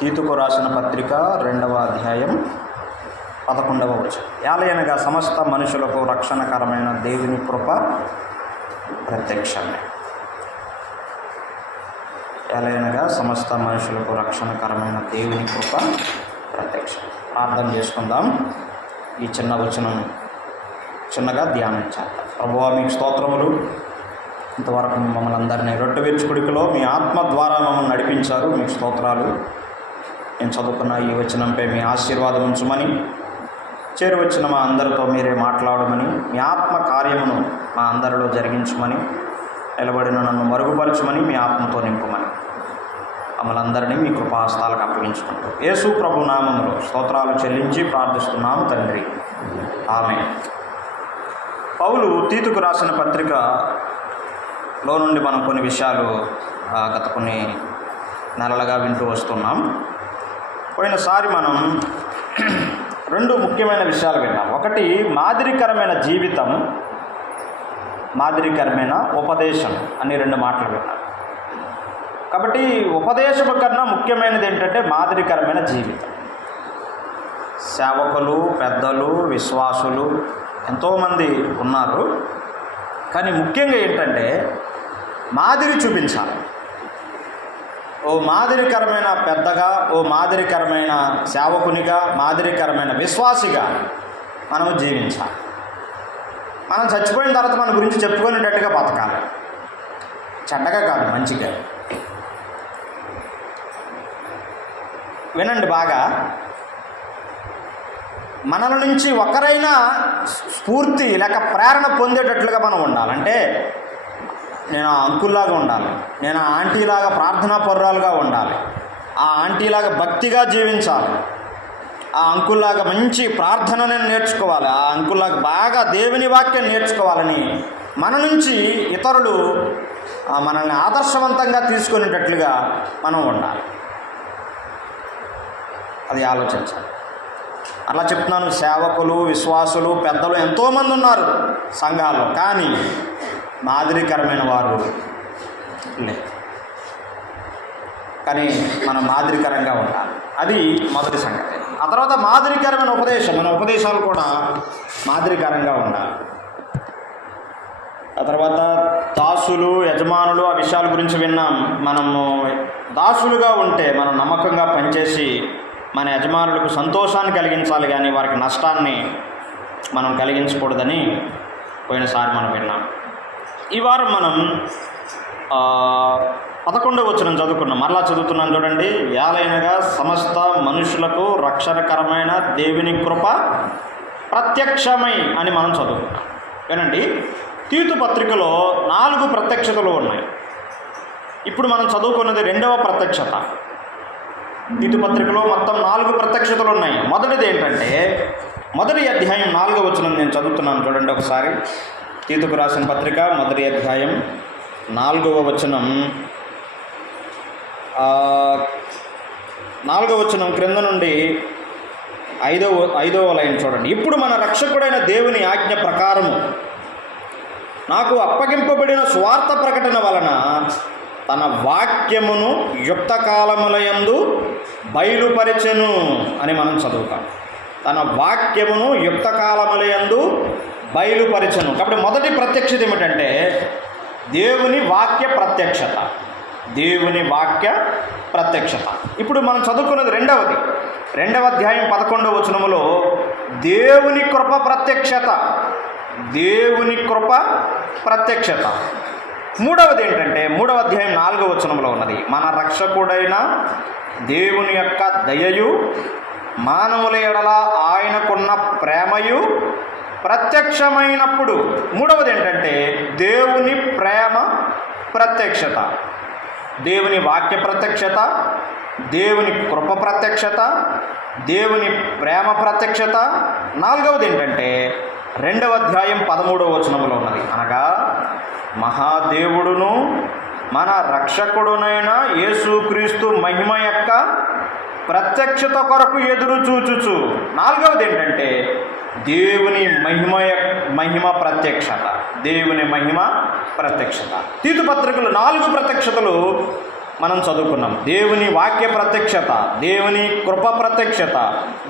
తీతుకు రాసిన పత్రిక 2వ అధ్యాయం 11వ వచనం. ఏలయనగా సమస్త మనుషులకు రక్షణకరమైన దేవుని కృప ప్రత్యక్షమే. ఏలయనగా సమస్త మనుషులకు రక్షణకరమైన దేవుని కృప ప్రత్యక్షం. ప్రార్థన చేసుకుందాం. ఈ చిన్న వచనం చిన్నగా ధ్యానించాలి. ప్రభువా, మీకు స్తోత్రములు. ఇంతవరకు మమ్మల్ని అందరినీ రొట్టె విరుచుకుడికలో మీ ఆత్మ ద్వారా మమ్మల్ని నడిపించారు. మీకు స్తోత్రాలు. నేను చదువుకున్న ఈ వచనంపై మీ ఆశీర్వాదం ఉంచమని, చేరువచ్చిన మా అందరితో మీరే మాట్లాడమని, మీ ఆత్మ కార్యమును మా అందరిలో జరిగించమని, నిలబడిన నన్ను మరుగుపరచమని, మీ ఆత్మతో నింపమని మమ్మల్ని అందరినీ మీ కృపాహస్తాలకు అప్పగించుకుంటూ యేసు ప్రభు నామములో స్తోత్రాలు చెల్లించి ప్రార్థిస్తున్నాము తండ్రి, ఆమేన్. పౌలు తీతుకు రాసిన పత్రికలో నుండి మనం కొన్ని విషయాలు గత కొన్ని నెలలుగా వింటూ వస్తున్నాం. పోయినసారి మనం 2 ముఖ్యమైన విషయాలు విన్నాం. ఒకటి మాదిరికరమైన జీవితం, మాదిరికరమైన ఉపదేశం అని 2 మాటలు విన్నాం. కాబట్టి ఉపదేశం కన్నా ముఖ్యమైనది ఏంటంటే మాదిరికరమైన జీవితం. సేవకులు, పెద్దలు, విశ్వాసులు ఎంతోమంది ఉన్నారు. కానీ ముఖ్యంగా ఏంటంటే మాదిరి చూపించాలి. ఓ మాదిరికరమైన పెద్దగా, ఓ మాదిరికరమైన సేవకునిగా, మాదిరికరమైన విశ్వాసిగా మనము జీవించాలి. మనం చచ్చిపోయిన తర్వాత మన గురించి చెప్పుకునేటట్టుగా బతకాలి. చెడ్డగా కాదు, మంచిగా. వినండి బాగా. మనల నుంచి ఒకరైనా స్ఫూర్తి లేక ప్రేరణ పొందేటట్లుగా మనం ఉండాలి. అంటే నేను ఆ అంకుల్లాగా ఉండాలి, నేను ఆ ఆంటీలాగా ప్రార్థనా పరురాలుగా ఉండాలి, ఆ ఆంటీలాగా భక్తిగా జీవించాలి, ఆ అంకుల్లాగా మంచి ప్రార్థనని నేర్చుకోవాలి, ఆ అంకుల్లాగా బాగా దేవుని వాక్యం నేర్చుకోవాలని మన నుంచి ఇతరులు మనల్ని ఆదర్శవంతంగా తీసుకునేటట్లుగా మనం ఉండాలి. అది ఆలోచించాలి. అలా చెప్తున్నాను. సేవకులు, విశ్వాసులు, పెద్దలు ఎంతోమంది ఉన్నారు సంఘాల్లో, కానీ మాదిరికరమైన వారు లేదు. కానీ మనం మాదిరికరంగా ఉండాలి. అది మొదటి సంగతి. ఆ తర్వాత మాదిరికరమైన ఉపదేశం, మన ఉపదేశాలు కూడా మాదిరికరంగా ఉండాలి. ఆ తర్వాత దాసులు, యజమానులు, ఆ విషయాల గురించి విన్నాం. మనము దాసులుగా ఉంటే మనం నమ్మకంగా పనిచేసి మన యజమానులకు సంతోషాన్ని కలిగించాలి, కానీ వారికి నష్టాన్ని మనం కలిగించకూడదని పోయినసారి మనం విన్నాం. ఈ వారం మనం 11వ వచనం చదువుకున్నాం. మరలా చదువుతున్నాం చూడండి. ఏలయనగా సమస్త మనుషులకు రక్షణకరమైన దేవుని కృప ప్రత్యక్షమై అని మనం చదువుకున్నాం. వినండి, తీతు పత్రికలో 4 ప్రత్యక్షతలు ఉన్నాయి. ఇప్పుడు మనం చదువుకున్నది 2వ ప్రత్యక్షత. తీతు పత్రికలో మొత్తం 4 ప్రత్యక్షతలు ఉన్నాయి. మొదటిది ఏంటంటే మొదటి అధ్యాయం 4వ వచనం నేను చదువుతున్నాను చూడండి ఒకసారి. తీతుకు రాసిన పత్రిక 1వ అధ్యాయం 4వ వచనం. 4వ వచనం క్రింద నుండి 5వ లైన్ చూడండి. ఇప్పుడు మన రక్షకుడైన దేవుని ఆజ్ఞ ప్రకారము నాకు అప్పగింపబడిన స్వార్థ ప్రకటన వలన తన వాక్యమును యుక్త కాలములయందు బయలుపరచెను అని మనం చదువుతాం. తన వాక్యమును యుక్త కాలములయందు బయలుపరచెను. కాబట్టి మొదటి ప్రత్యక్షత ఏమిటంటే దేవుని వాక్య ప్రత్యక్షత. దేవుని వాక్య ప్రత్యక్షత. ఇప్పుడు మనం చదువుకున్నది 2వ అధ్యాయం 11వ వచనములో దేవుని కృప ప్రత్యక్షత. దేవుని కృప ప్రత్యక్షత. మూడవది ఏంటంటే 3వ అధ్యాయం 4వ వచనంలో ఉన్నది. మన రక్షకుడైన దేవుని యొక్క దయయు మానవుల ఎడల ఆయనకున్న ప్రేమయు ప్రత్యక్షమైనప్పుడు. మూడవది ఏంటంటే దేవుని ప్రేమ ప్రత్యక్షత, దేవుని వాక్య ప్రత్యక్షత, దేవుని కృప ప్రత్యక్షత, దేవుని ప్రేమ ప్రత్యక్షత. 4వది ఏంటంటే 2వ అధ్యాయం 13వ వచనంలో ఉన్నది. అనగా మహాదేవుడును మన రక్షకుడునైన యేసుక్రీస్తు మహిమ యొక్క ప్రత్యక్షత కొరకు ఎదురు చూచుచు. 4వది ఏంటంటే దేవుని మహిమ ప్రత్యక్షత, దేవుని మహిమ ప్రత్యక్షత. తీతు పత్రికలు 4 ప్రత్యక్షతలు మనం చదువుకున్నాం. దేవుని వాక్య ప్రత్యక్షత, దేవుని కృప ప్రత్యక్షత,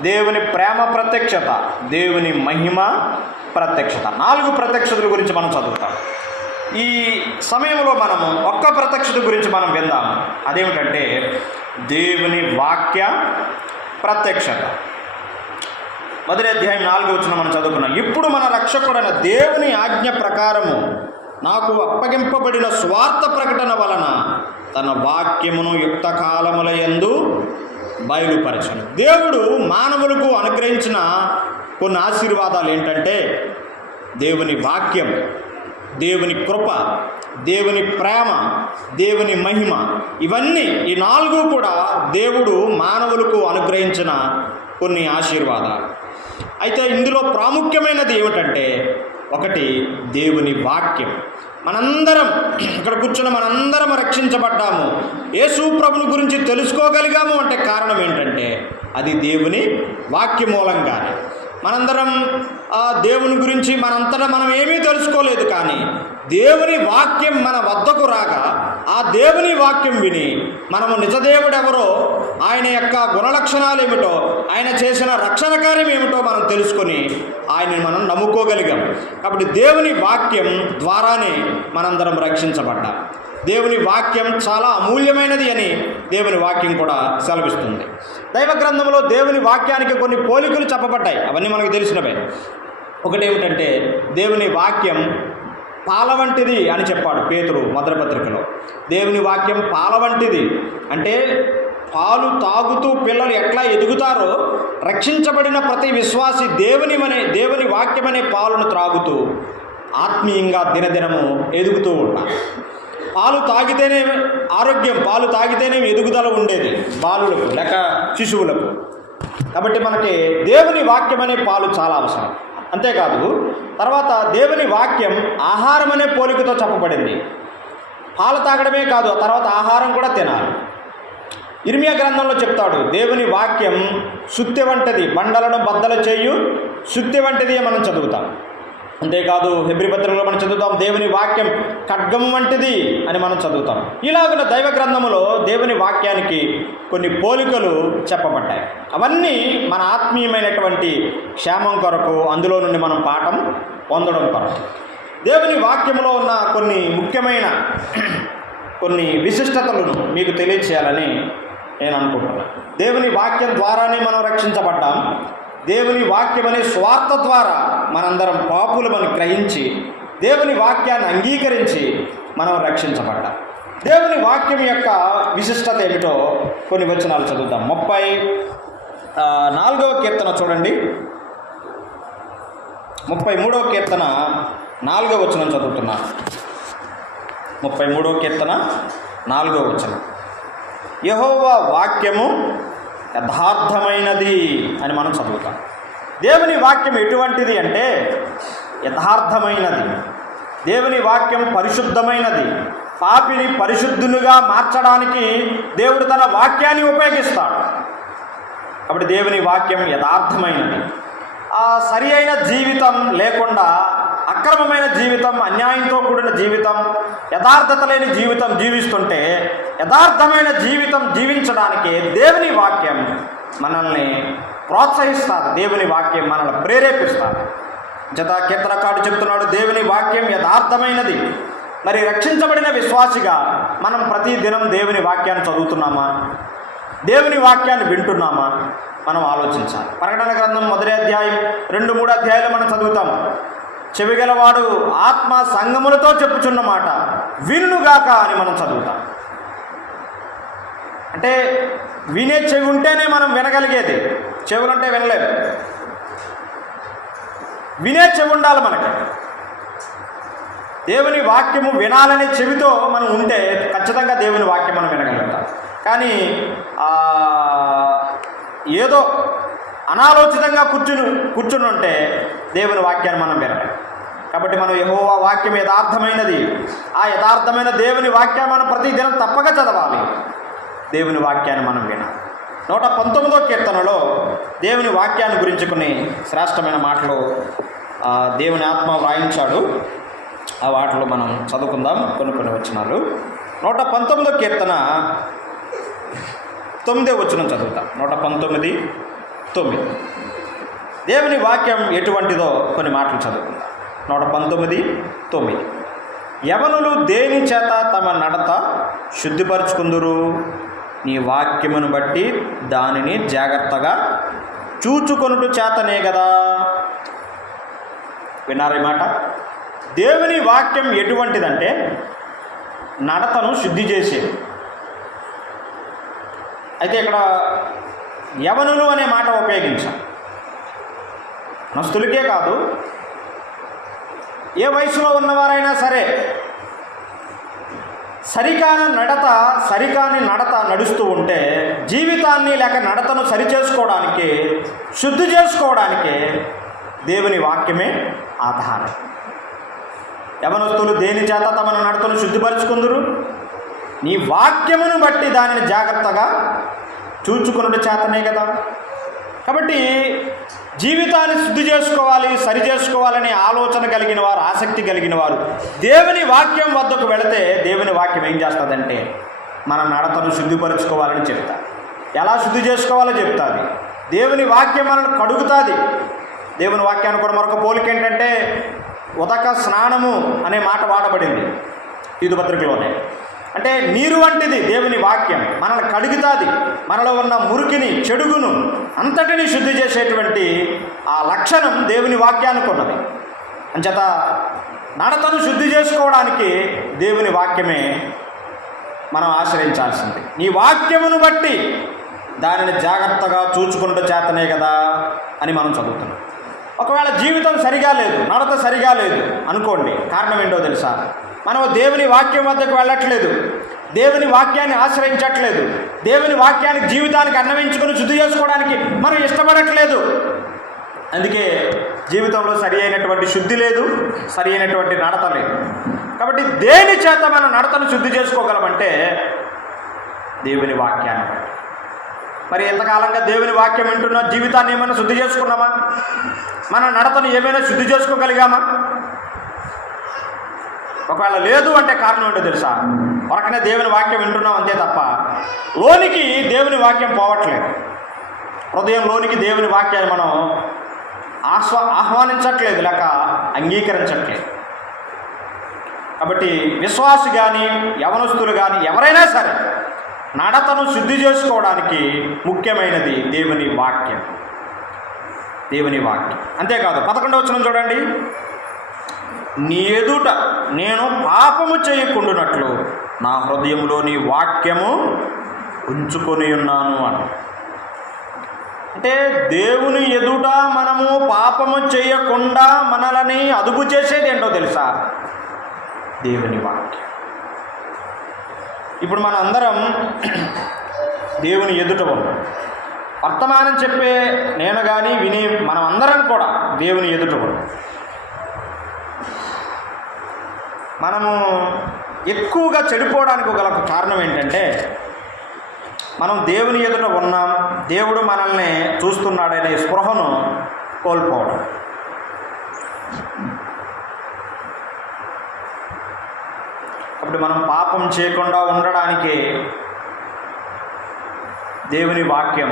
దేవుని ప్రేమ ప్రత్యక్షత, దేవుని మహిమ ప్రత్యక్షత, 4 ప్రత్యక్షతల గురించి మనం చదువుతాం. ఈ సమయంలో మనము ఒక్క ప్రత్యక్షత గురించి మనం విందాం. అదేమిటంటే దేవుని వాక్య ప్రత్యక్షత. మొదటి అధ్యాయం 4వ వచనం మనం చదువుకున్నాం. ఇప్పుడు మన రక్షకుడైన దేవుని ఆజ్ఞ ప్రకారము నాకు అప్పగింపబడిన స్వార్థ ప్రకటన వలన తన వాక్యమును యుక్త కాలముల యందు బయలుపరచను. దేవుడు మానవులకు అనుగ్రహించిన కొన్ని ఆశీర్వాదాలు ఏంటంటే దేవుని వాక్యం, దేవుని కృప, దేవుని ప్రేమ, దేవుని మహిమ. ఇవన్నీ ఈ 4 కూడా దేవుడు మానవులకు అనుగ్రహించిన కొన్ని ఆశీర్వాదాలు. అయితే ఇందులో ప్రాముఖ్యమైనది ఏమిటంటే ఒకటి దేవుని వాక్యం. మనందరం ఇక్కడ కూర్చున్న మనందరం రక్షించబడ్డాము, యేసు ప్రభుని గురించి తెలుసుకోగలిగాము అంటే కారణం ఏంటంటే అది దేవుని వాక్య మూలంగానే. మనందరం దేవుని గురించి మనంతటా మనం ఏమీ తెలుసుకోలేదు, కానీ దేవుని వాక్యం మన వద్దకు రాగా ఆ దేవుని వాక్యం విని మనము నిజదేవుడెవరో, ఆయన యొక్క గుణలక్షణాలు ఏమిటో, ఆయన చేసిన రక్షణ కార్యం ఏమిటో మనం తెలుసుకొని ఆయనని మనం నమ్ముకోగలిగాం. కాబట్టి దేవుని వాక్యం ద్వారానే మనందరం రక్షించబడ్డాం. దేవుని వాక్యం చాలా అమూల్యమైనది అని దేవుని వాక్యం కూడా సెలవిస్తుంది. దైవ గ్రంథంలో దేవుని వాక్యానికి కొన్ని పోలికలు చెప్పబడ్డాయి, అవన్నీ మనకు తెలిసినవే. ఒకటి ఏమిటంటే దేవుని వాక్యం పాల వంటిది అని చెప్పాడు పేతురు మొదటి పత్రికలో. దేవుని వాక్యం పాల వంటిది అంటే పాలు తాగుతూ పిల్లలు ఎట్లా ఎదుగుతారో రక్షించబడిన ప్రతి విశ్వాసి దేవుని వాక్యం అనే పాలను త్రాగుతూ ఆత్మీయంగా దినదినము ఎదుగుతూ ఉంటారు. పాలు తాగితేనే ఆరోగ్యం, పాలు తాగితేనే ఎదుగుదల ఉండేది బాలులకు లేక శిశువులకు. కాబట్టి మనకి దేవుని వాక్యం అనే పాలు చాలా అవసరం. అంతేకాదు తర్వాత దేవుని వాక్యం ఆహారం అనే పోలికతో చెప్పబడింది. పాలు తాగడమే కాదు, తర్వాత ఆహారం కూడా తినాలి. ఇర్మియా గ్రంథంలో చెప్తాడు, దేవుని వాక్యం సుత్తి వంటిది, బండలను బద్దలు చేయు సుత్తి వంటిది మనం చదువుతాం. అంతేకాదు హెబ్రీ పత్రికలో మనం చదువుతాం, దేవుని వాక్యం ఖడ్గము వంటిది అని మనం చదువుతాం. ఇలాగున్న దైవ గ్రంథములో దేవుని వాక్యానికి కొన్ని పోలికలు చెప్పబడ్డాయి. అవన్నీ మన ఆత్మీయమైనటువంటి క్షేమం కొరకు, అందులో నుండి మనం పాఠం పొందడం కొరకు. దేవుని వాక్యంలో ఉన్న కొన్ని ముఖ్యమైన కొన్ని విశిష్టతలను మీకు తెలియచేయాలని నేను అనుకుంటున్నాను. దేవుని వాక్యం ద్వారానే మనం రక్షించబడ్డాం. దేవుని వాక్యం అనే స్వార్థ ద్వారా మనందరం పాపులమని గ్రహించి దేవుని వాక్యాన్ని అంగీకరించి మనం రక్షించబడ్డాం. దేవుని వాక్యం యొక్క విశిష్టత ఏమిటో కొన్ని వచనాలు చదువుతాం. 34వ కీర్తన చూడండి. 33వ కీర్తన 4వ వచనం చదువుతున్నాను. 33వ కీర్తన 4వ వచనం. యెహోవా వాక్యము యథార్థమైనది అని మనం చదువుతాం. దేవుని వాక్యం ఎటువంటిది అంటే యథార్థమైనది. దేవుని వాక్యం పరిశుద్ధమైనది. పాపిని పరిశుద్ధులుగా మార్చడానికి దేవుడు తన వాక్యాన్ని ఉపయోగిస్తాడు. కాబట్టి దేవుని వాక్యం యథార్థమైనది. సరి అయిన జీవితం లేకుండా అక్రమమైన జీవితం, అన్యాయంతో కూడిన జీవితం, యథార్థత లేని జీవితం జీవిస్తుంటే యథార్థమైన జీవితం జీవించడానికి దేవుని వాక్యం మనల్ని ప్రోత్సహిస్తుంది. దేవుని వాక్యం మనల్ని ప్రేరేపిస్తుంది. జత కీర్తనకారుడు చెప్తున్నాడు, దేవుని వాక్యం యథార్థమైనది. మరి రక్షించబడిన విశ్వాసిగా మనం ప్రతి దినం దేవుని వాక్యాన్ని చదువుతున్నామా? దేవుని వాక్యాన్ని వింటున్నామా? మనం ఆలోచించాలి. ప్రకటన గ్రంథం మొదటి అధ్యాయం 2-3 అధ్యాయాలు మనం చదువుతాము. చెవిగలవాడు ఆత్మ సంగములతో చెప్పుచున్న మాట వినుగాక అని మనం చదువుతాం. అంటే వినే చెవి ఉంటేనే మనం వినగలిగేది. చెవులుంటే వినలేదు. వినే చెవి ఉండాలి మనకి. దేవుని వాక్యము వినాలనే చెవితో మనం ఉంటే ఖచ్చితంగా దేవుని వాక్యం మనం వినగలుగుతాం. కానీ ఏదో అనాలోచితంగా కూర్చుని ఉంటే దేవుని వాక్యాన్ని మనం వినలేం. కాబట్టి మనం యెహోవా వాక్యం యథార్థమైనది. ఆ యథార్థమైన దేవుని వాక్యాన్ని మనం ప్రతిదినం తప్పక చదవాలి. దేవుని వాక్యాన్ని మనం వినాలి. 119వ కీర్తనలో దేవుని వాక్యాన్ని గురించి కొన్ని శ్రేష్టమైన మాటలు దేవుని ఆత్మ వ్రాయించాడు. ఆ వాటిలో మనం చదువుకుందాం కొన్ని వచనాలు. 119వ కీర్తన 9వ వచనం చదువుతాం. 119:9. దేవుని వాక్యం ఎటువంటిదో కొన్ని మాటలు చదువుకుందాం. 119:9. యవనులు దేని చేత తమ నడత శుద్ధిపరుచుకుందురు? నీ వాక్యమును బట్టి దానిని జాగ్రత్తగా చూచుకొనుట చేతనే కదా. విన్నారా ఈ మాట? దేవుని వాక్యం ఎటువంటిదంటే నడతను శుద్ధి చేసేది. అయితే ఇక్కడ యవనులు అనే మాట ఉపయోగించాం. నస్తులకే కాదు, ఏ వయసులో ఉన్నవారైనా సరే సరికాని నడత నడుస్తూ ఉంటే జీవితాన్ని లేక నడతను సరిచేసుకోవడానికి, శుద్ధి చేసుకోవడానికి దేవుని వాక్యమే ఆధారం. యవనస్తులు దేని చేత తమ నడతను శుద్ధిపరుచుకుందురు? నీ వాక్యమును బట్టి దానిని జాగ్రత్తగా చూచుకున్నట్టు చేతనే కదా. కాబట్టి జీవితాన్ని శుద్ధి చేసుకోవాలి, సరి చేసుకోవాలనే ఆలోచన కలిగిన వారు, ఆసక్తి కలిగిన వారు దేవుని వాక్యం వద్దకు వెళితే దేవుని వాక్యం ఏం చేస్తుందంటే మన నడతను శుద్ధిపరచుకోవాలని చెప్తారు. ఎలా శుద్ధి చేసుకోవాలో చెప్తుంది. దేవుని వాక్యం మనల్ని కడుగుతుంది. దేవుని వాక్యానికి కూడా మరొక పోలిక ఏంటంటే ఉదక స్నానము అనే మాట వాడబడింది తీతు పత్రికలోనే. అంటే నీరు వంటిది దేవుని వాక్యం, మనల్ని కడుగుతుంది. మనలో ఉన్న మురికిని, చెడుగును అంతటిని శుద్ధి చేసేటువంటి ఆ లక్షణం దేవుని వాక్యానికి ఉన్నది. అంచేత నడతను శుద్ధి చేసుకోవడానికి దేవుని వాక్యమే మనం ఆశ్రయించాల్సింది. నీ వాక్యమును బట్టి దానిని జాగ్రత్తగా చూచుకుంటూ చేతనే కదా అని మనం చదువుతున్నాం. ఒకవేళ జీవితం సరిగా లేదు, నడత సరిగా లేదు అనుకోండి, కారణం ఏంటో తెలుసా? మనం దేవుని వాక్యం వద్దకు వెళ్ళట్లేదు, దేవుని వాక్యాన్ని ఆశ్రయించట్లేదు, దేవుని వాక్యానికి జీవితానికి అన్వయించుకొని శుద్ధి చేసుకోవడానికి మనం ఇష్టపడట్లేదు. అందుకే జీవితంలో సరి అయినటువంటి శుద్ధి లేదు, సరి అయినటువంటి నడత లేదు. కాబట్టి దేని చేత మన నడతను శుద్ధి చేసుకోగలమంటే దేవుని వాక్యాన్ని. మరి ఎంతకాలంగా దేవుని వాక్యం వింటున్నా జీవితాన్ని ఏమైనా శుద్ధి చేసుకున్నామా? మన నడతను ఏమైనా శుద్ధి చేసుకోగలిగామా? ఒకవేళ లేదు అంటే కారణం ఏంటో తెలుసా? పక్కనే దేవుని వాక్యం వింటున్నాం అంతే తప్ప లోనికి దేవుని వాక్యం పోవట్లేదు. హృదయంలోనికి దేవుని వాక్యాన్ని మనం ఆహ్వానించట్లేదు, లేక అంగీకరించట్లేదు. కాబట్టి విశ్వాసి కానీ, యవనస్తులు కానీ ఎవరైనా సరే నడతను శుద్ధి చేసుకోవడానికి ముఖ్యమైనది దేవుని వాక్యం. దేవుని వాక్యం. అంతేకాదు 11వ వచనం చూడండి. నీ ఎదుట నేను పాపము చేయకుండానట్లు నా హృదయంలో నీ వాక్యము ఉంచుకొని ఉన్నాను అని. అంటే దేవుని ఎదుట మనము పాపము చేయకుండా మనల్ని అదుపు చేసేది ఏంటో తెలుసా? దేవుని వాక్యం. ఇప్పుడు మన అందరం దేవుని ఎదుట ఉన్నాం. వర్తమానం చెప్పే నేను కానీ వినే మనం అందరం కూడా దేవుని ఎదుట ఉన్నాం. మనము ఎక్కువగా చెడిపోవడానికి గల కారణం ఏంటంటే మనం దేవుని ఎదుట ఉన్నాం, దేవుడు మనల్ని చూస్తున్నాడనే స్పృహను కోల్పోవడం. అప్పుడు మనం పాపం చేయకుండా ఉండడానికి దేవుని వాక్యం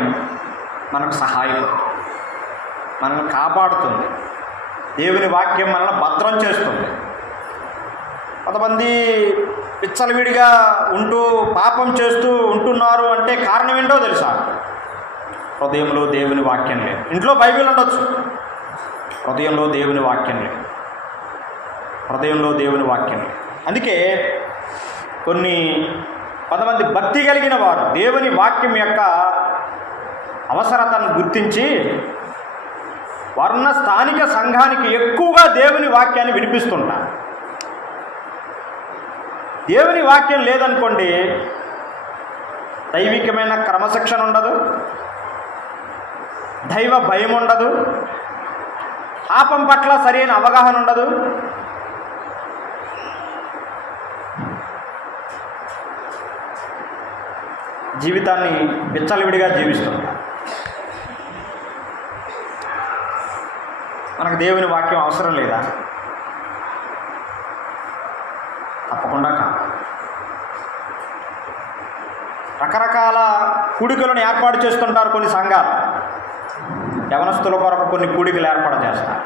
మనకు సహాయపడుతుంది, మనల్ని కాపాడుతుంది. దేవుని వాక్యం మనల్ని భద్రం చేస్తుంది. కొంతమంది విచ్చలవిడిగా ఉంటూ పాపం చేస్తూ ఉంటున్నారు అంటే కారణం ఏంటో తెలుసా? హృదయంలో దేవుని వాక్యం లేదు. ఇంట్లో బైబిల్ ఉండొచ్చు, హృదయంలో దేవుని వాక్యం లేదు. హృదయంలో దేవుని వాక్యం లేదు. అందుకే కొంతమంది భక్తి కలిగిన వారు దేవుని వాక్యం యొక్క అవసరతను గుర్తించి వారున్న స్థానిక సంఘానికి ఎక్కువగా దేవుని వాక్యాన్ని వినిపిస్తుంటారు. దేవుని వాక్యం లేదనుకోండి, దైవికమైన క్రమశిక్షణ ఉండదు, దైవ భయం ఉండదు, పాపం పట్ల సరైన అవగాహన ఉండదు. జీవితాన్ని విచ్చలవిడిగా జీవిస్తుంటారు. మనకు దేవుని వాక్యం అవసరం లేదా? తప్పకుండా కాదు. రకరకాల కూడికలను ఏర్పాటు చేస్తుంటారు కొన్ని సంఘాలు. యవనస్తుల కొరకు కొన్ని కూడికలు ఏర్పాటు చేస్తారు.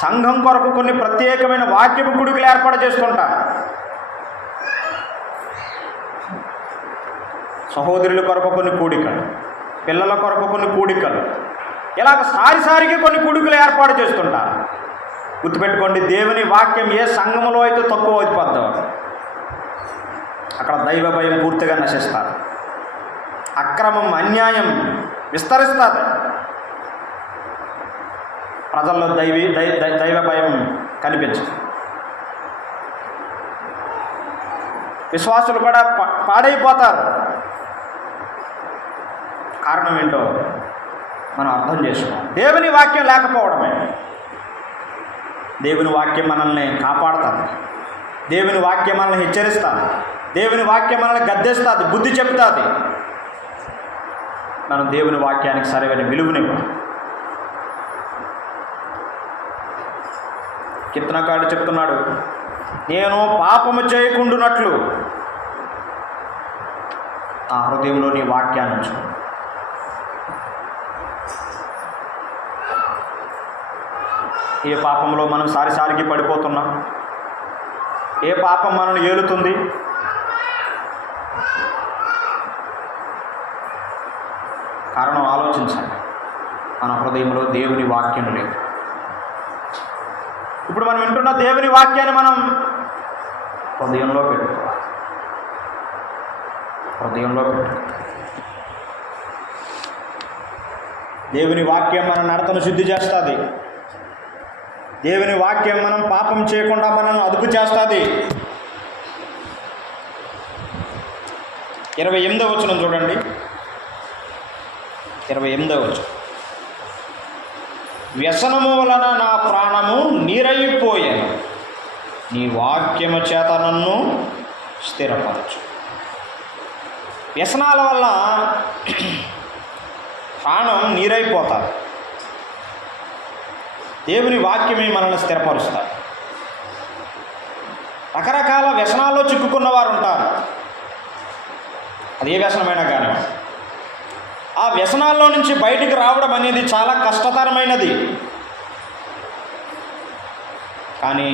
సంఘం కొరకు కొన్ని ప్రత్యేకమైన వాక్యపు కూడికలు ఏర్పాటు చేస్తుంటారు. సహోదరుల కొరకు కొన్ని కూడికలు, పిల్లల కొరకు కొన్ని కూడికలు, ఇలాగ సారిసారికి కొన్ని కూడికలు ఏర్పాటు చేస్తుంటారు. గుర్తుపెట్టుకోండి, దేవుని వాక్యం ఏ సంఘములో అయితే తక్కువ అయిపోద్దో అక్కడ దైవ భయం పూర్తిగా నశిస్తారు. అక్రమం, అన్యాయం విస్తరిస్తుంది. ప్రజల్లో దైవ భయం కనిపించదు. విశ్వాసులు కూడా పాడైపోతారు. కారణం ఏంటో మనం అర్థం చేసుకోవాలి. దేవుని వాక్యం లేకపోవడమే. దేవుని వాక్యం మనల్ని కాపాడుతుంది. దేవుని వాక్యం మనల్ని హెచ్చరిస్తుంది. దేవుని వాక్యం మనల్ని గద్దేస్తుంది, బుద్ధి చెప్తుంది. మనం దేవుని వాక్యానికి సరైన విలువనివ్వాలి. కీర్తనకారుడు చెప్తున్నాడు, నేను పాపము చేయకుండునట్లు ఆ హృదయంలో నీ వాక్యాన్ని ఉంచు. ఏ పాపంలో మనం సారిసారికి పడిపోతున్నాం? ఏ పాపం మనల్ని ఏలుతుంది? కారణం ఆలోచించండి. మన హృదయంలో దేవుని వాక్యం లేదు. ఇప్పుడు మనం వింటున్న దేవుని వాక్యాన్ని మనం హృదయంలో పెట్టుకోవాలి. హృదయంలో పెట్టుకోవాలి. దేవుని వాక్యం మన నడతను శుద్ధి చేస్తుంది. దేవుని వాక్యం మనం పాపం చేయకుండా మనల్ని అదుపు చేస్తుంది. 28వ వచనం చూడండి. 28వ వచనం, వ్యసనము వలన నా ప్రాణము నీరైపోయాను, నీ వాక్యము చేత నన్ను స్థిరపరచు. వ్యసనాల వల్ల ప్రాణం నీరైపోతారు. దేవుని వాక్యమే మనల్ని స్థిరపరుస్తారు. రకరకాల వ్యసనాల్లో చిక్కుకున్న వారు ఉంటారు. అదే వ్యసనమైనా కానీ ఆ వ్యసనాల్లో నుంచి బయటికి రావడం అనేది చాలా కష్టతరమైనది. కానీ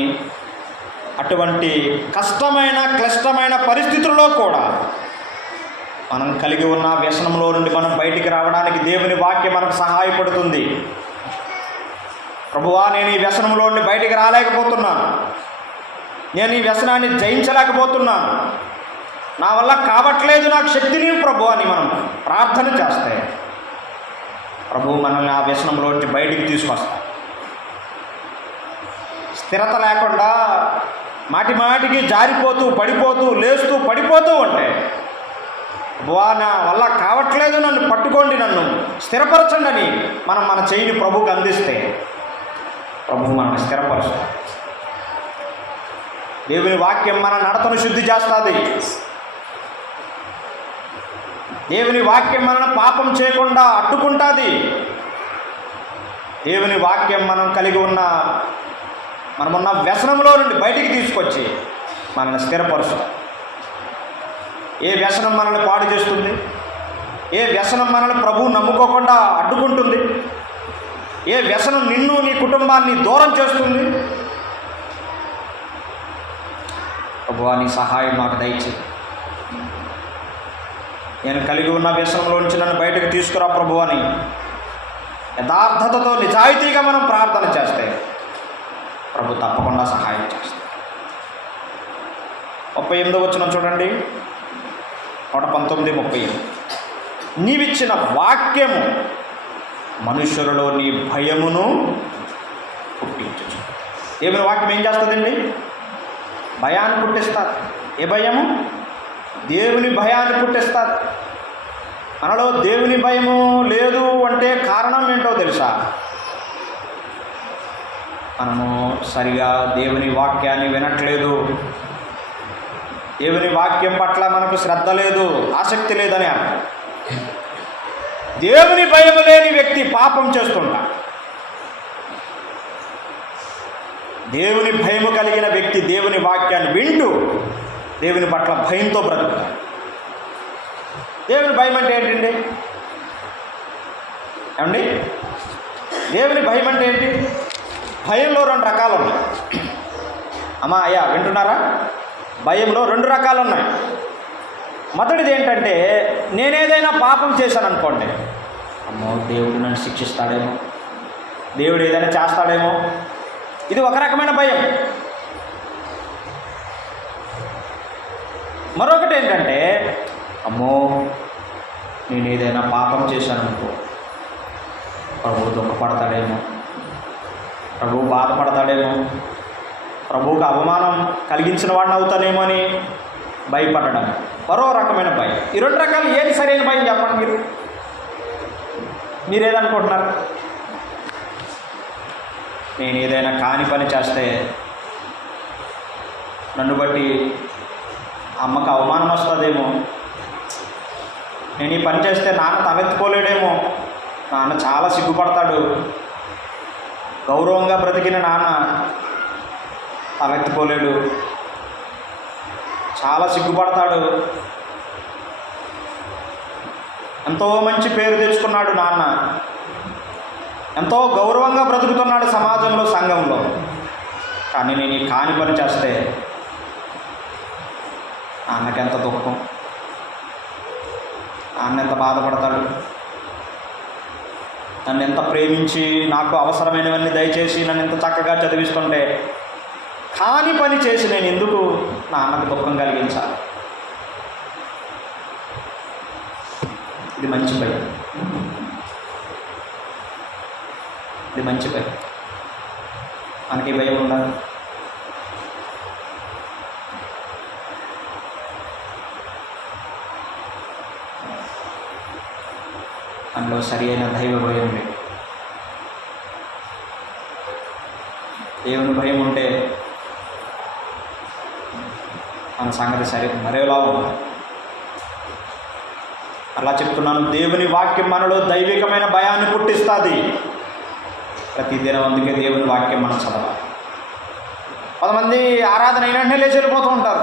అటువంటి కష్టమైన, క్లిష్టమైన పరిస్థితుల్లో కూడా మనం కలిగి ఉన్న వ్యసనంలో నుండి మనం బయటికి రావడానికి దేవుని వాక్యం మనకు సహాయపడుతుంది. ప్రభువా, నేను ఈ వ్యసనంలో నుండి బయటికి రాలేకపోతున్నాను, నేను ఈ వ్యసనాన్ని జయించలేకపోతున్నాను, నా వల్ల కావట్లేదు, నాకు శక్తిని ప్రభు అని మనం ప్రార్థన చేస్తే ప్రభువు మనల్ని ఆ వ్యసనంలో నుంచి బయటికి తీసుకొస్తాడు. స్థిరత లేకుండా మాటి మాటికి జారిపోతూ, పడిపోతూ, లేస్తూ, పడిపోతూ ఉంటే ప్రభువా, నా వల్ల కావట్లేదు, నన్ను పట్టుకోండి, నన్ను స్థిరపరచండి అని మనం మన చేయిని ప్రభువుకి అందిస్తే ప్రభువు మనల్ని స్థిరపరుస్తాడు. దేవుని వాక్యం మన నడతను శుద్ధి చేస్తుంది. దేవుని వాక్యం మనల్ని పాపం చేయకుండా అడ్డుకుంటుంది. దేవుని వాక్యం మనం కలిగి ఉన్న మనమున్న వ్యసనంలో నుండి బయటికి తీసుకొచ్చి మనల్ని స్థిరపరుస్తుంది. ఏ వ్యసనం మనల్ని పాడు చేస్తుంది? ఏ వ్యసనం మనల్ని ప్రభువు నమ్ముకోకుండా అడ్డుకుంటుంది? ఏ వ్యసనం నిన్ను, నీ కుటుంబాన్ని దూరం చేస్తుంది? ప్రభువా, నీ సహాయం మాకు దయచేయి. నేను కలిగి ఉన్న వ్యసనంలో నుంచి నన్ను బయటకు తీసుకురా ప్రభువా అని యథార్థతతో, నిజాయితీగా మనం ప్రార్థన చేస్తే ప్రభు తప్పకుండా సహాయం చేస్తాడు. 38వ వచనం చూడండి. 119:30, నీవిచ్చిన వాక్యము మనుషులలో నీ భయమును పుట్టించు. దేవుని వాక్యం ఏం చేస్తుందండి? భయాన్ని పుట్టిస్తారు. ఏ భయము? దేవుని భయాన్ని పుట్టిస్తారు. మనలో దేవుని భయము లేదు అంటే కారణం ఏంటో తెలుసా? మనము సరిగా దేవుని వాక్యాన్ని వినట్లేదు. దేవుని వాక్యం పట్ల మనకు శ్రద్ధ లేదు, ఆసక్తి లేదని అర్థం. దేవుని భయము లేని వ్యక్తి పాపం చేస్తుంటా. దేవుని భయము కలిగిన వ్యక్తి దేవుని వాక్యాన్ని వింటూ దేవుని పట్ల భయంతో బ్రతుకుతారు. దేవుని భయం అంటే ఏంటండి? ఏమండి, దేవుని భయం అంటే ఏంటి? భయంలో 2 రకాలు ఉన్నాయి. అమ్మా అయ్యా వింటున్నారా? భయంలో 2 రకాలు ఉన్నాయి. మొదటిది ఏంటంటే, నేనేదైనా పాపం చేశాను అనుకోండి, అమ్మో దేవుడు నన్ను శిక్షిస్తాడేమో, దేవుడు ఏదైనా చేస్తాడేమో, ఇది ఒక రకమైన భయం. మరొకటి ఏంటంటే, అమ్మో నేను ఏదైనా పాపం చేశాను అనుకో, ప్రభువు దుఃఖపడతాడేమో, ప్రభువు బాధపడతాడేమో, ప్రభువుకు అవమానం కలిగించిన వాడిని అవుతానేమో అని భయపడడం మరో రకమైన భయం. ఈ 2 రకాలు ఏది సరైన భయం చెప్పండి? మీరు ఏదనుకుంటున్నారు? నేను ఏదైనా కాని పని చేస్తే నన్ను బట్టి అమ్మకు అవమానం వస్తుందేమో, నేను ఈ పని చేస్తే నాన్న తలెత్తుకోలేడేమో, నాన్న చాలా సిగ్గుపడతాడు, గౌరవంగా బ్రతికిన నాన్న తలెత్తుకోలేడు, చాలా సిగ్గుపడతాడు, ఎంతో మంచి పేరు తెచ్చుకున్నాడు నాన్న, ఎంతో గౌరవంగా బ్రతుకుతున్నాడు సమాజంలో, సంఘంలో, కానీ నేను ఈ కాని పని చేస్తే నాన్నకెంత దుఃఖం, నాన్న ఎంత బాధపడతాడు, నన్ను ఎంత ప్రేమించి నాకు అవసరమైనవన్నీ దయచేసి నన్ను ఎంత చక్కగా చదివిస్తుంటే కాని పని చేసి నేను ఎందుకు నాన్నకు దుఃఖం కలిగించాలి? ఇది మంచి భయం, ఇది మంచి భయం. మనకి భయం ఉందా? అందులో సరి అయిన దైవ భయం లేదు. దేవుని భయం ఉంటే మన సంగతి సరే మరేలా ఉంది. అలా చెప్తున్నాను, దేవుని వాక్యం మనలో దైవికమైన భయాన్ని పుట్టిస్తుంది. ప్రతిదినం అందుకే దేవుని వాక్యం మనం చదవాలి. కొంతమంది ఆరాధన అయిన వెంటనే లేచి వెళ్ళిపోతూ ఉంటారు.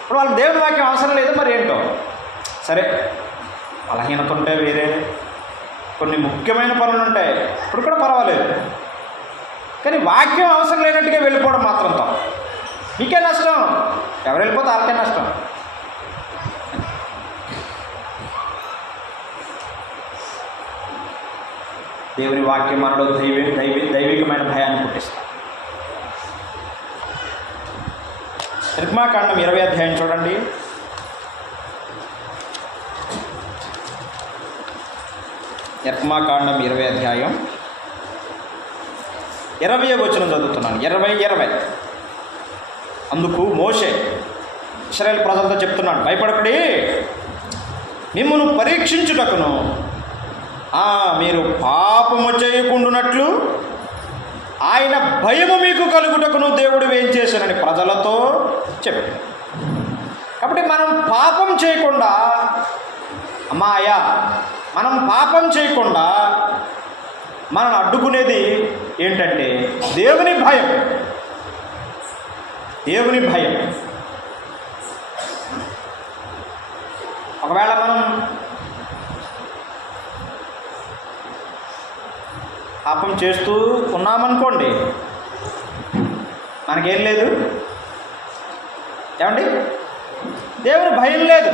ఇప్పుడు వాళ్ళకి దేవుని వాక్యం అవసరం లేదు, మరి ఏంటో సరే, బలహీనత ఉంటే వేరే, కొన్ని ముఖ్యమైన పనులు ఉంటాయి, ఇప్పుడు కూడా పర్వాలేదు, కానీ వాక్యం అవసరం లేనట్టుగా వెళ్ళిపోవడం మాత్రం తప్ప. మీకే నష్టం, ఎవరు వెళ్ళిపోతే వాళ్ళకే నష్టం. దేవుని వాక్యం మనలో దైవికమైన భయాన్ని పుట్టిస్తాం. నిర్గమాకాండం 20వ అధ్యాయం చూడండి. నిర్గమాకాండం 20వ అధ్యాయం 20వ వచనం చదువుతున్నాను. 20. అందుకు మోషే ఇశ్రాయేలు ప్రజలతో చెప్తున్నాడు, భయపడకుడి, మిమ్మును పరీక్షించుటకును మీరు పాపము చేయకుండానట్లు ఆయన భయము మీకు కలుగుటకును దేవుడు ఏం చేశానని ప్రజలతో చెప్పాడు. కాబట్టి మనం పాపం చేయకుండా, అమ్మాయా మనం పాపం చేయకుండా మనం అడ్డుకునేది ఏంటంటే దేవుని భయం. దేవుని భయం. ఒకవేళ మనం పాపం చేస్తూ ఉన్నామనుకోండి, మనకేం లేదు, ఏమండి, దేవుని భయం లేదు,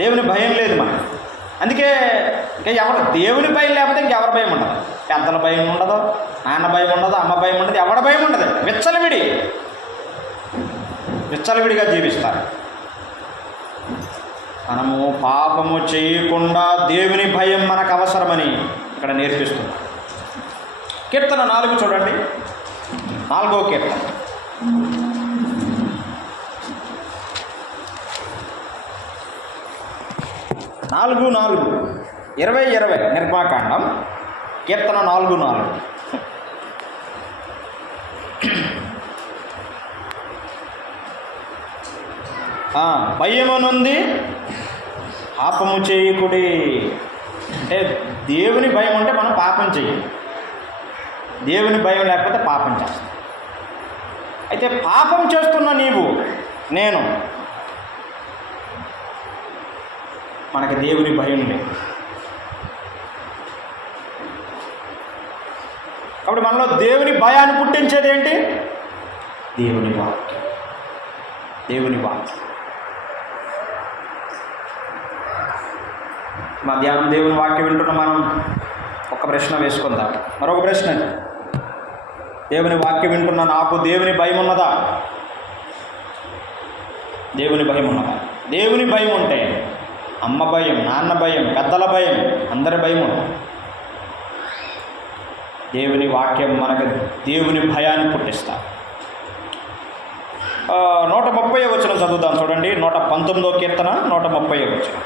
దేవుని భయం లేదు మనకు. అందుకే ఇంకా ఎవరు దేవుని భయం లేకపోతే ఇంకెవరి భయం ఉండదు. పెద్దల భయం ఉండదు, నాన్న భయం ఉండదు, అమ్మ భయం ఉండదు, ఎవరి భయం ఉండదు. విచ్చలవిడిగా జీవిస్తారు. మనము పాపము చేయకుండా దేవుని భయం మనకు అవసరమని ఇక్కడ నేర్పిస్తున్నాం. కీర్తన 4 చూడండి. 4వ కీర్తన. నాలుగు 20 నిర్గమాకాండం కీర్తన 4:4. భయమునుంది పాపము చేయకుడి. అంటే దేవుని భయం ఉంటే మనం పాపం చేయం, దేవుని భయం లేకపోతే పాపం చేస్తాం. అయితే పాపం చేస్తున్న నీవు నేను మనకి దేవుని భయం లేదు. కాబట్టి మనలో దేవుని భయాన్ని పుట్టించేది ఏంటి? దేవుని వాక్యం. దేవుని వాక్యం. మధ్యాహ్నం దేవుని వాక్యం వింటున్న మనం ఒక ప్రశ్న వేసుకుందాం. మరొక ప్రశ్న, దేవుని వాక్యం వింటున్న నాకు దేవుని భయం ఉన్నదా? దేవుని భయం ఉన్నదా? దేవుని భయం ఉంటే అమ్మ భయం, నాన్న భయం, పెద్దల భయం, అందరి భయం ఉంటుంది. దేవుని వాక్యం మనకు దేవుని భయాన్ని పుట్టిస్తా. 130వ వచనం చదువుదాం చూడండి. 119వ కీర్తన 130వ వచనం.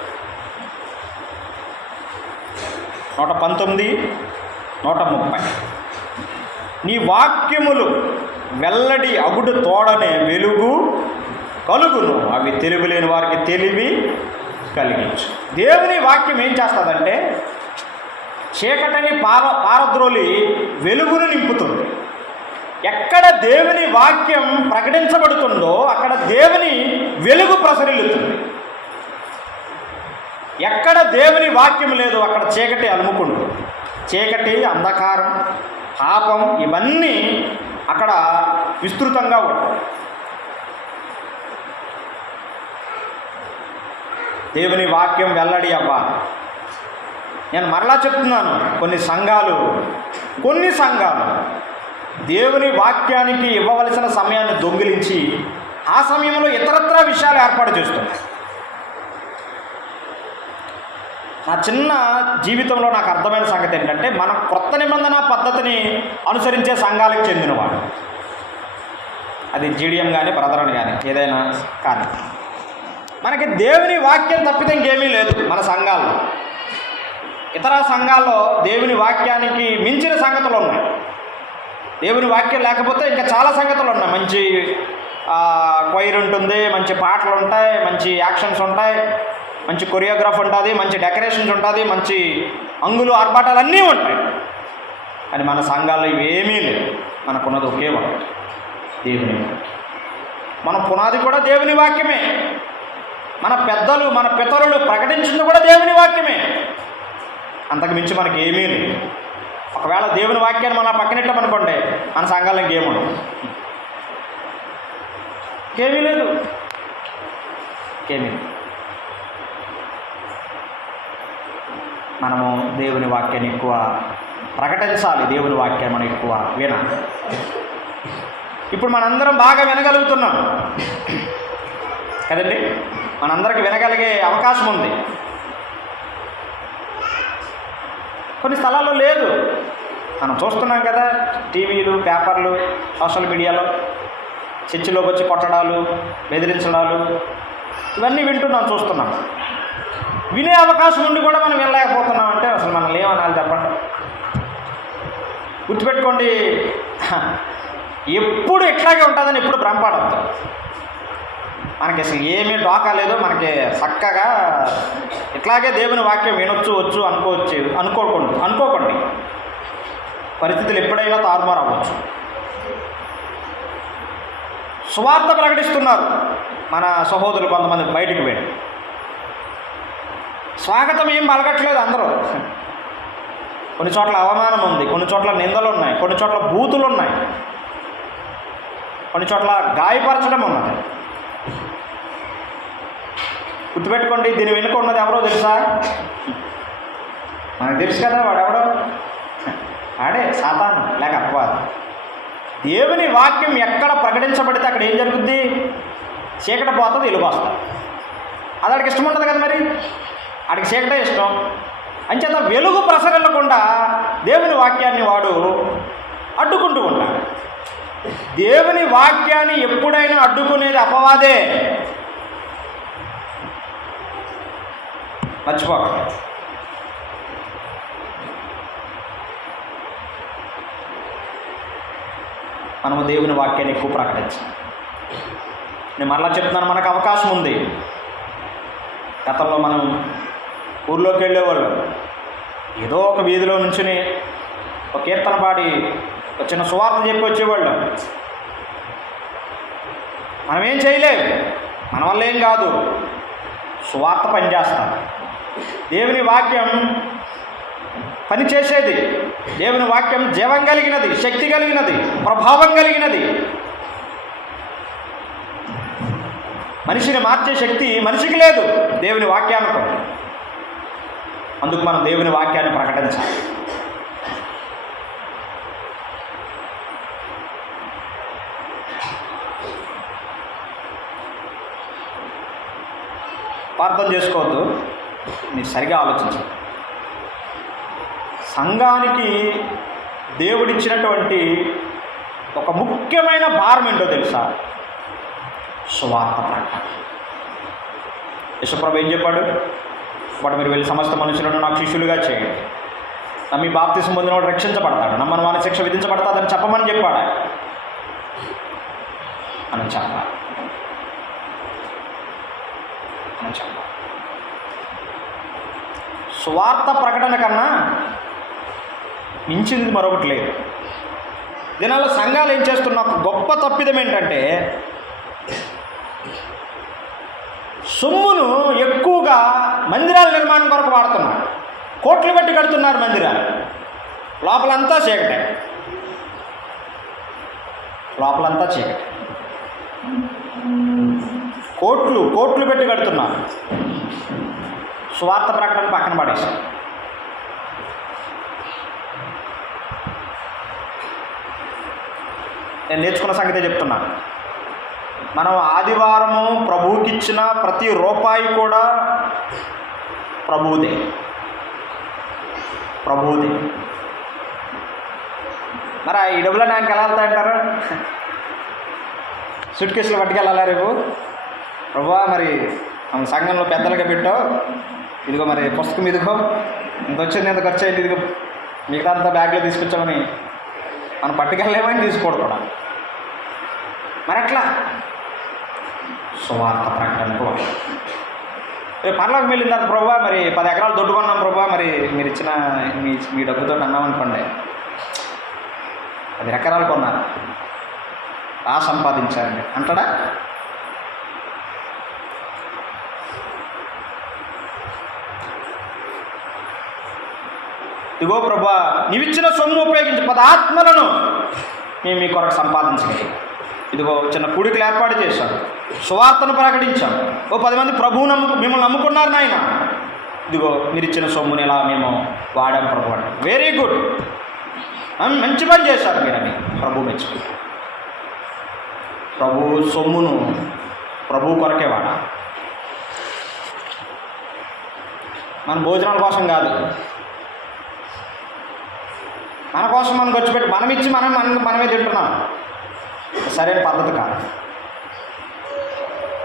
119, 130. నీ వాక్యములు వెల్లడి అగుడు తోడనే వెలుగు కలుగును, అవి తెలివి లేని వారికి తెలివి కలిగించు. దేవుని వాక్యం ఏం చేస్తుందంటే చీకటిని పారద్రోలి వెలుగును నింపుతుంది. ఎక్కడ దేవుని వాక్యం ప్రకటించబడుతుందో అక్కడ దేవుని వెలుగు ప్రసరిల్లుతుంది. ఎక్కడ దేవుని వాక్యం లేదు అక్కడ చీకటి అలుముకుంటుంది. చీకటి, అంధకారం, పాపం ఇవన్నీ అక్కడ విస్తృతంగా ఉంటాయి. దేవుని వాక్యం వెల్లడి అవ్వాలి. నేను మరలా చెప్తున్నాను, కొన్ని సంఘాలు దేవుని వాక్యానికి ఇవ్వవలసిన సమయాన్ని దొంగిలించి ఆ సమయంలో ఇతరత్రా విషయాలు ఏర్పాటు చేస్తున్నాయి. నా చిన్న జీవితంలో నాకు అర్థమైన సంగతి ఏంటంటే, మన కొత్త నిబంధన పద్ధతిని అనుసరించే సంఘాలకు చెందినవాడు, అది జీడియం కానీ బ్రదరన్ కానీ ఏదైనా కానీ, మనకి దేవుని వాక్యం తప్పితే ఇంకేమీ లేదు మన సంఘాల్లో. ఇతర సంఘాల్లో దేవుని వాక్యానికి మించిన సంగతులు ఉన్నాయి. దేవుని వాక్యం లేకపోతే ఇంకా చాలా సంగతులు ఉన్నాయి. మంచి క్వైర్ ఉంటుంది, మంచి పాటలు ఉంటాయి, మంచి యాక్షన్స్ ఉంటాయి, మంచి కొరియోగ్రాఫ్ ఉంటుంది, మంచి డెకరేషన్స్ ఉంటుంది, మంచి అంగులు ఆర్భాటాలు అన్నీ ఉంటాయి. కానీ మన సంఘాల్లో ఇవేమీ లేవు. మనకున్నది ఒకే ఒకటి, దేవుని వాక్యం. మన పునాది కూడా దేవుని వాక్యమే. మన పెద్దలు, మన పితరులు ప్రకటించింది కూడా దేవుని వాక్యమే. అంతకు మించి మనకి ఏమీ లేదు. ఒకవేళ దేవుని వాక్యాన్ని మనం పక్కనెట్టామనుకోండి, మన సంఘాల్లో ఇంకేముండదు, ఇంకేమీ లేదు, ఇంకేమీ లేదు. మనము దేవుని వాక్యాన్ని ఎక్కువ ప్రకటించాలి. దేవుని వాక్యాన్ని మనం ఎక్కువ వినాలి. ఇప్పుడు మనందరం బాగా వినగలుగుతున్నాం కదండి, మనందరికి వినగలిగే అవకాశం ఉంది. కొన్ని స్థలాల్లో లేదు. మనం చూస్తున్నాం కదా, టీవీలు, పేపర్లు, సోషల్ మీడియాలో చర్చిలోకి వచ్చి కొట్టడాలు, బెదిరించడాలు ఇవన్నీ వింటున్నాం, చూస్తున్నాం. వినే అవకాశం ఉండి కూడా మనం వినలేకపోతున్నాం అంటే అసలు మనం ఏమనాలి చెప్పండి? గుర్తుపెట్టుకోండి, ఎప్పుడు ఇట్లాగే ఉంటుందని ఎప్పుడు భ్రమపడద్దు. మనకి అసలు ఏమీ డోకా లేదు, మనకి చక్కగా ఇట్లాగే దేవుని వాక్యం వినొచ్చు అనుకోకండి. పరిస్థితులు ఎప్పుడైనా తారుమారు అవ్వచ్చు. సువార్త ప్రకటిస్తున్నారు మన సహోదరులు కొంతమంది బయటికి వెళ్ళి, స్వాగతం ఏం పలకట్లేదు అందరూ. కొన్ని చోట్ల అవమానం ఉంది, కొన్ని చోట్ల నిందలు ఉన్నాయి, కొన్ని చోట్ల బూతులు ఉన్నాయి, కొన్ని చోట్ల గాయపరచడం ఉన్నది. గుర్తుపెట్టుకోండి, దీని వెనుక ఉన్నది ఎవరో తెలుసా? మనకు తెలుసు కదా, వాడెవడో, ఆడే సాతాను లేక అపవాది. దేవుని వాక్యం ఎక్కడ ప్రకటించబడితే అక్కడ ఏం జరుగుద్ది? చీకటి పోతుంది, వెలుగు వస్తుంది. అది ఆడికి ఇష్టం ఉంటుంది కదా, మరి ఆడికి చీకటే ఇష్టం. అంచేత వెలుగు ప్రసరించకుండా దేవుని వాక్యాన్ని వాడు అడ్డుకుంటూ ఉంటాడు. దేవుని వాక్యాన్ని ఎప్పుడైనా అడ్డుకునేది అపవాదే, మర్చిపోకండి. మనము దేవుని వాక్యాన్ని ఎక్కువ ప్రకటించాలి. నేను మరలా చెప్తున్నాను, మనకు అవకాశం ఉంది. గతంలో మనం ఊర్లోకి వెళ్ళేవాళ్ళు, ఏదో ఒక వీధిలో నుంచుని ఒక కీర్తన పాడి ఒక చిన్న సువార్త చెప్పి వచ్చేవాళ్ళు. మనమేం చేయలేం, మన వల్ల ఏం కాదు. సువార్త పనిచేస్తాం. దేవుని వాక్యం పనిచేసేది. దేవుని వాక్యం జీవం కలిగినది, శక్తి కలిగినది, ప్రభావం కలిగినది. మనిషిని మార్చే శక్తి మనిషికి లేదు, దేవుని వాక్యానికి. అందుకు మనం దేవుని వాక్యాన్ని ప్రకటించాలి. అపార్థం చేసుకోవద్దు, మీరు సరిగా ఆలోచించండి. సంఘానికి దేవుడిచ్చినటువంటి ఒక ముఖ్యమైన భారం ఏంటో తెలుసా? సువార్త ప్రకటన. యేసుప్రభు ఏం చెప్పాడు? వాడు మీరు వెళ్ళి సమస్త మనుషులను నాకు శిష్యులుగా చేయండి, నమ్మి బాప్తిసం పొందినవాడు రక్షించబడతాడు, నమ్మని వాని శిక్ష విధించబడతాదని చెప్పమని చెప్పాడు. అని చెప్పాలి. సువార్త ప్రకటన కన్నా మించింది మరొకటి లేదు. దీనివల్ల సంఘాలు ఏం చేస్తున్న ఒక గొప్ప తప్పిదం ఏంటంటే, సొమ్మును ఎక్కువగా మందిరాల నిర్మాణం కొరకు వాడుతున్నారు. కోట్లు పెట్టి కడుతున్నారు మందిరాలు. లోపలంతా చీకటే, లోపలంతా చీకటే. కోట్లు పెట్టి కడుతున్నారు. సువార్త ప్రకటన పక్కన పడేశారు. నేను నేర్చుకున్న సంగతే చెప్తున్నాను. మనం ఆదివారము ప్రభువుకి ఇచ్చిన ప్రతి రూపాయి కూడా ప్రభువుదే. మరి ఈ డబ్బులో నాకు ఎలా వెళ్తాయంటారు? సూట్ కేసులు పట్టుకెళ్ళాలా రేపు? ప్రభువా మరి మన సంఘంలో పెద్దలుగా పెట్టావు, ఇదిగో మరి పుస్తకం ఇదిగో, ఇంత వచ్చింది, ఎంత ఖర్చు అయింది, ఇదిగో మిగతా అంతా బ్యాగ్లో తీసుకొచ్చామని మనం పట్టుకెళ్ళలేమని తీసుకోవడం కూడా. మరి అట్లా సువార్త ప్రకటనకు రేపు పర్లోకి వెళ్ళిన తర్వాత, ప్రభువా మరి 10 ఎకరాలు దొడ్డుకున్నాం ప్రభువా, మరి మీరు ఇచ్చిన మీ డబ్బుతో అన్నామనుకోండి, 10 ఎకరాలు కొన్నారు, బాగా సంపాదించారండి అంటాడా? ఇదిగో ప్రభువా నీవిచ్చిన సొమ్ము ఉపయోగించి 10 ఆత్మలను మేము మీ కొరకు సంపాదించగలిగాం. ఇదిగో చిన్న కూడికలు ఏర్పాటు చేశాం, సువార్తను ప్రకటించాం, 10 మంది ప్రభువు మిమ్మల్ని నమ్ముకున్నారు నాయన. ఇదిగో మీరు ఇచ్చిన సొమ్ముని ఇలా మేము వాడాం ప్రభు. వెరీ గుడ్, మంచి పని చేశారు మీరని ప్రభు మెచ్చుకున్నారు. ప్రభు సొమ్మును ప్రభు కొరకే వాడా. మన భోజనాల కోసం కాదు, మన కోసం మనం ఖర్చు పెట్టి మనం ఇచ్చి మనమే తింటున్నాం. సరైన పద్ధతి కాదు.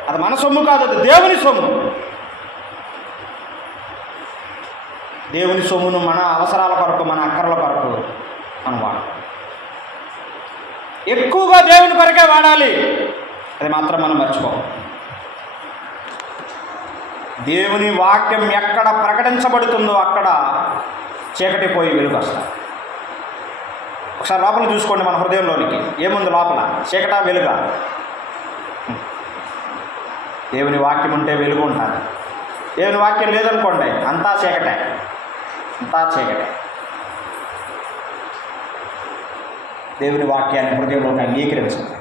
అది మన సొమ్ము కాదు, అది దేవుని సొమ్ము. దేవుని సొమ్మును మన అవసరాల కొరకు, మన అక్కర్ల కొరకు మనం వాడాలి. ఎక్కువగా దేవుని కొరకే వాడాలి. అది మాత్రం మనం మర్చిపోవాలి. దేవుని వాక్యం ఎక్కడ ప్రకటించబడుతుందో అక్కడ చీకటి పోయి వెలుగు వస్తాయి. ఒకసారి లోపల చూసుకోండి, మన హృదయంలోనికి ఏముంది లోపల, చీకట వెలుగా? దేవుని వాక్యం ఉంటే వెలుగు ఉంటుంది. దేవుని వాక్యం లేదనుకోండి, అంతా చీకటే. దేవుని వాక్యాన్ని హృదయంలోకి అంగీకరించండి,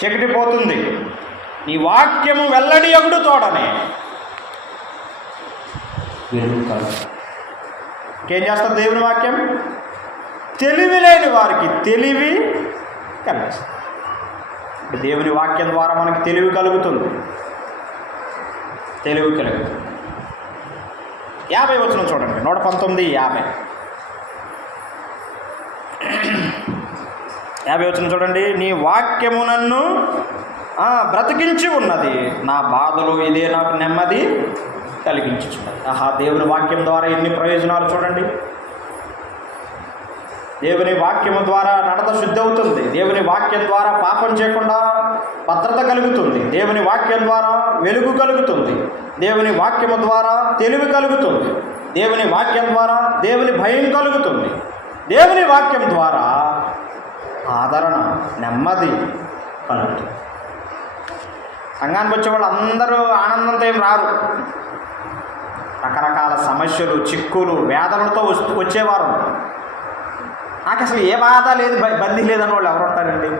చీకటి పోతుంది. నీ వాక్యము వెల్లడి అగుడు తోడనే వెలుగు కలుగు. ఇంకేం చేస్తారు దేవుని వాక్యం? తెలివి లేని వారికి తెలివి కలిగిస్తుంది. దేవుని వాక్యం ద్వారా మనకి తెలివి కలుగుతుంది. 50 వచనం చూడండి, 119:50. 50 వచనం చూడండి. నీ వాక్యము నన్ను బ్రతికించి ఉన్నది, నా బాధలు ఇదే నాకు నెమ్మది కలిగించుచున్నది. దేవుని వాక్యం ద్వారా ఎన్ని ప్రయోజనాలు చూడండి. దేవుని వాక్యము ద్వారా నడత శుద్ధి అవుతుంది. దేవుని వాక్యం ద్వారా పాపం చేయకుండా భద్రత కలుగుతుంది. దేవుని వాక్యం ద్వారా వెలుగు కలుగుతుంది. దేవుని వాక్యము ద్వారా తెలివి కలుగుతుంది. దేవుని వాక్యం ద్వారా దేవుని భయం కలుగుతుంది. దేవుని వాక్యం ద్వారా ఆదరణ, నెమ్మది, కలుగుతుంది. సంఘానికి వచ్చే వాళ్ళు అందరూ ఆనందంతో ఏం రారు. రకరకాల సమస్యలు, చిక్కులు, వేదనలతో వచ్చేవారు. నాకు అసలు ఏ బాధ లేదు, బందీ లేదన్న వాళ్ళు ఎవరు ఉంటారండి?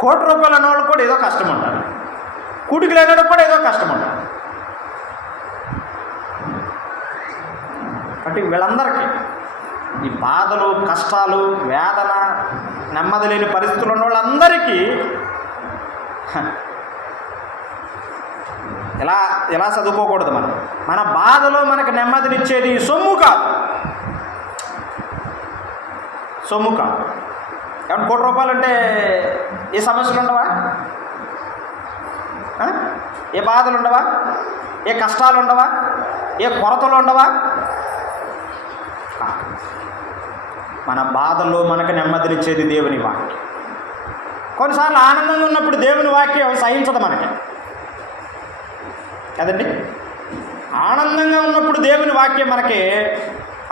₹1,00,00,000 అన్న వాళ్ళు కూడా ఏదో కష్టం ఉంటారు, కూటికి లేనప్పుడు కూడా ఏదో కష్టం ఉంటారు. అంటే వీళ్ళందరికీ ఈ బాధలు, కష్టాలు, వేదన, నెమ్మది లేని పరిస్థితులు ఉన్న వాళ్ళందరికీ ఎలా చదువుకోకూడదు. మన బాధలో మనకు నెమ్మదినిచ్చేది సొమ్ము కాదు. ఏమన్నా ₹1,00,00,000 అంటే ఏ సమస్యలు ఉండవా? ఏ బాధలు ఉండవా? ఏ కష్టాలు ఉండవా? ఏ కొరతలు ఉండవా? మన బాధల్లో మనకు నెమ్మదినిచ్చేది దేవుని వాక్యం. కొన్నిసార్లు ఆనందంగా ఉన్నప్పుడు దేవుని వాక్యం సహించదు మనకి కదండి. ఆనందంగా ఉన్నప్పుడు దేవుని వాక్యం మనకి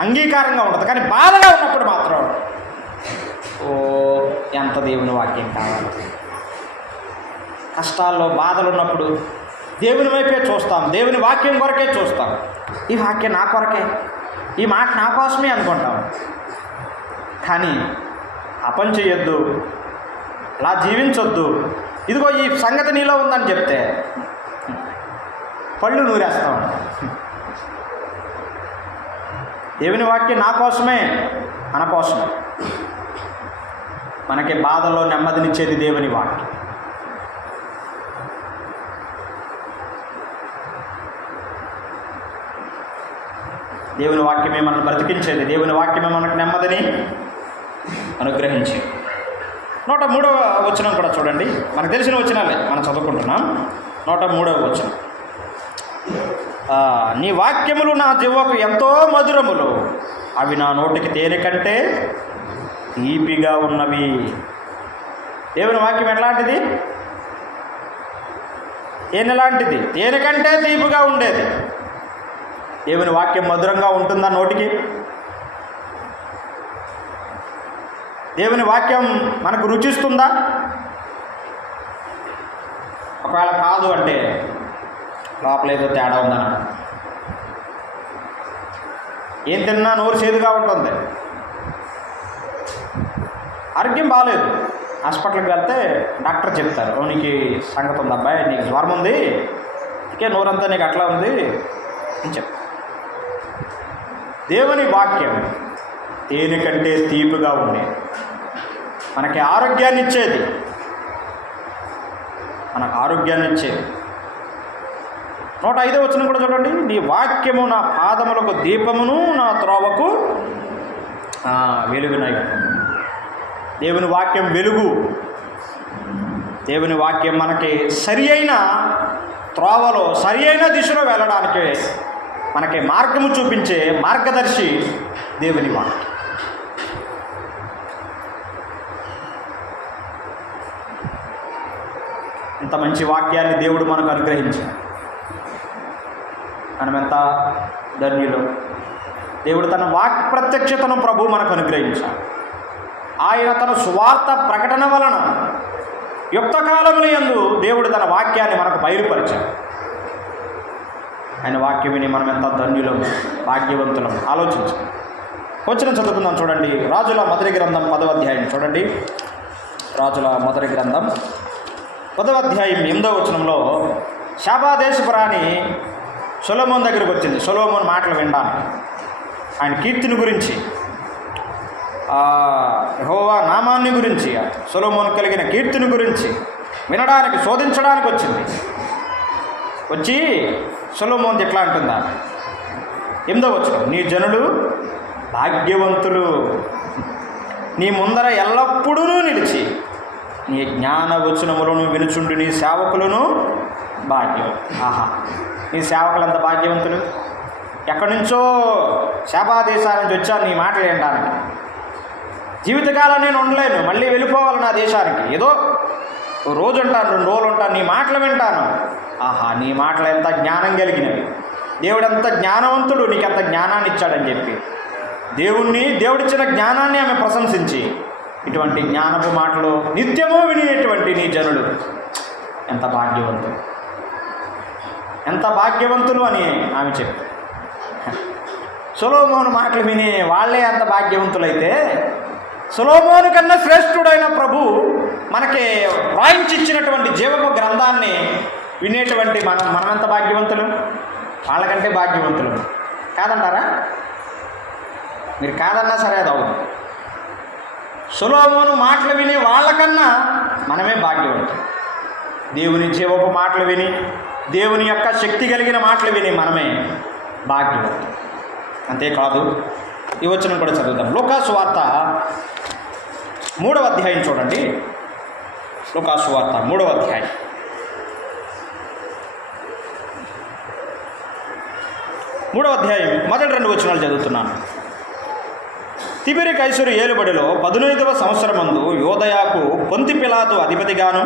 అంగీకారంగా ఉంటుంది. కానీ బాధగా ఉన్నప్పుడు మాత్రం ఎంత దేవుని వాక్యం కావాలి. కష్టాల్లో, బాధలు ఉన్నప్పుడు దేవుని వైపే చూస్తాం, దేవుని వాక్యం కొరకే చూస్తాం. ఈ వాక్యం నా కొరకే, ఈ మాట నా కోసమే అనుకుంటాం. కానీ అపని చేయొద్దు, అలా జీవించొద్దు, ఇదిగో ఈ సంగతి నీలో ఉందని చెప్తే పళ్ళు నూరేస్తాం. దేవుని వాక్యం నా కోసమే, మన కోసమే. మనకి బాధలో నెమ్మదినిచ్చేది దేవుని వాక్యం. దేవుని వాక్యమే మనల్ని బ్రతికించేది. దేవుని వాక్యమే మనకు నెమ్మదిని అనుగ్రహించేది. 103వ వచనం కూడా చూడండి. మనకు తెలిసిన వచనాలే మనం చదువుకుంటున్నాం. 103వ వచనం, నీ వాక్యములు నా జీవకు ఎంతో మధురములు, అవి నా నోటికి తేనె కంటే తీపిగా ఉన్నవి. దేవుని వాక్యం ఎలాంటిది? ఎలాంటిది? తేనె కంటే తీపిగా ఉండేది. దేవుని వాక్యం మధురంగా ఉంటుందా నోటికి? దేవుని వాక్యం మనకు రుచిస్తుందా? ఒకవేళ కాదు అంటే లోపల ఏదో తేడా ఉందన్న. ఏం తిన్నా నోరు చేదుగా ఉంటుంది, ఆరోగ్యం బాగాలేదు, హాస్పిటల్కి వెళ్తే డాక్టర్ చెప్తారు, నీకు సంగతి ఉంది అబ్బాయి, నీకు జ్వరం ఉంది, ఇంకే నోరంతా నీకు అట్లా ఉంది అని చెప్తారు. దేవుని వాక్యం తేనె కంటే తీపిగా ఉండే, మనకి ఆరోగ్యాన్ని ఇచ్చేది, మనకు ఆరోగ్యాన్ని ఇచ్చేది. 105వ వచనం కూడా చూడండి, నీ వాక్యము నా పాదములకు దీపమును, నా త్రోవకు వెలుగునై. దేవుని వాక్యం వెలుగు. దేవుని వాక్యం మనకి సరి అయిన త్రోవలో, సరి అయిన దిశలో వెళ్ళడానికి మనకి మార్గము చూపించే మార్గదర్శి దేవుని వాక్యం. ఇంత మంచి వాక్యాన్ని దేవుడు మనకు అనుగ్రహించాడు. మనం ఎంత ధన్యులు. దేవుడు తన వాక్ ప్రత్యక్షతను ప్రభు మనకు అనుగ్రహించాడు. ఆయన తన సువార్త ప్రకటన వలన యుక్త కాలముల యందు దేవుడు తన వాక్యాన్ని మనకు బయలుపరిచాడు. ఆయన వాక్యం విని మనం ఎంత ధన్యులం, భాగ్యవంతులం. ఆలోచించాం. వచ్చిన చదువుకుందాం చూడండి. రాజుల మొదటి గ్రంథం 10వ అధ్యాయం చూడండి. రాజుల మొదటి గ్రంథం 10వ అధ్యాయం 8వ వచనంలో షాబా దేశపు రాణి సొలొమోను దగ్గరికి వచ్చింది. సొలొమోను మాటలు వినడానికి, ఆయన కీర్తిని గురించి, యెహోవా నామాన్ని గురించి, సొలొమోను కలిగిన కీర్తిని గురించి వినడానికి, శోధించడానికి వచ్చింది. వచ్చి సొలొమోను ఎట్లా అంటుందా? 8వ వచనం, నీ జనులు భాగ్యవంతులు, నీ ముందర ఎల్లప్పుడూ నిలిచి నీ జ్ఞాన వచనములను వినుచుండు నీ సేవకులను భాగ్యం. ఆహా, నీ సేవకులంత భాగ్యవంతులు. ఎక్కడి నుంచో శాబా దేశాల నుంచి వచ్చాను నీ మాటలు వినడానికి. జీవితకాలం నేను ఉండలేను, మళ్ళీ వెళ్ళిపోవాలి నా దేశానికి. ఏదో రోజు ఉంటాను, 2 రోజులు ఉంటాను, నీ మాటలు వింటాను. ఆహా, నీ మాటలు ఎంత జ్ఞానం కలిగినవి, దేవుడు ఎంత జ్ఞానవంతుడు, నీకెంత జ్ఞానాన్ని ఇచ్చాడని చెప్పి దేవుడిచ్చిన జ్ఞానాన్ని ఆమె ప్రశంసించి ఇటువంటి జ్ఞానపు మాటలు నిత్యము వినేటువంటి నీ జనులు ఎంత భాగ్యవంతులు, ఎంత భాగ్యవంతులు అని ఆమె చెప్పి, సొలొమోను మాటలు విని వాళ్ళే అంత భాగ్యవంతులైతే సొలొమోను కన్నా శ్రేష్ఠుడైన ప్రభు మనకి వ్రాయించిచ్చినటువంటి జీవపు గ్రంథాన్ని వినేటువంటి మనమెంత భాగ్యవంతులు, వాళ్ళకంటే భాగ్యవంతులు కాదంటారా? మీరు కాదన్నా సరే అది అవును. సొలొమోను మాటలు విని వాళ్ళకన్నా మనమే భాగ్యవంతులు. దేవుని జీవపు మాటలు విని, దేవుని యొక్క శక్తి కలిగిన మాటలు విని మనమే భాగ్యవంతులు. అంతేకాదు, ఈ వచనం కూడా చదువుతాం. లూకాసు వార్త 3వ అధ్యాయం చూడండి. లూకాసు వార్త 3వ అధ్యాయం 3వ అధ్యాయం మొదటి 2 వచనాలు చదువుతున్నాను. తిబెరి కైసరు ఏలుబడిలో 15వ సంవత్సరమందు యోదయాకు పొంతి పిలాతు అధిపతిగాను,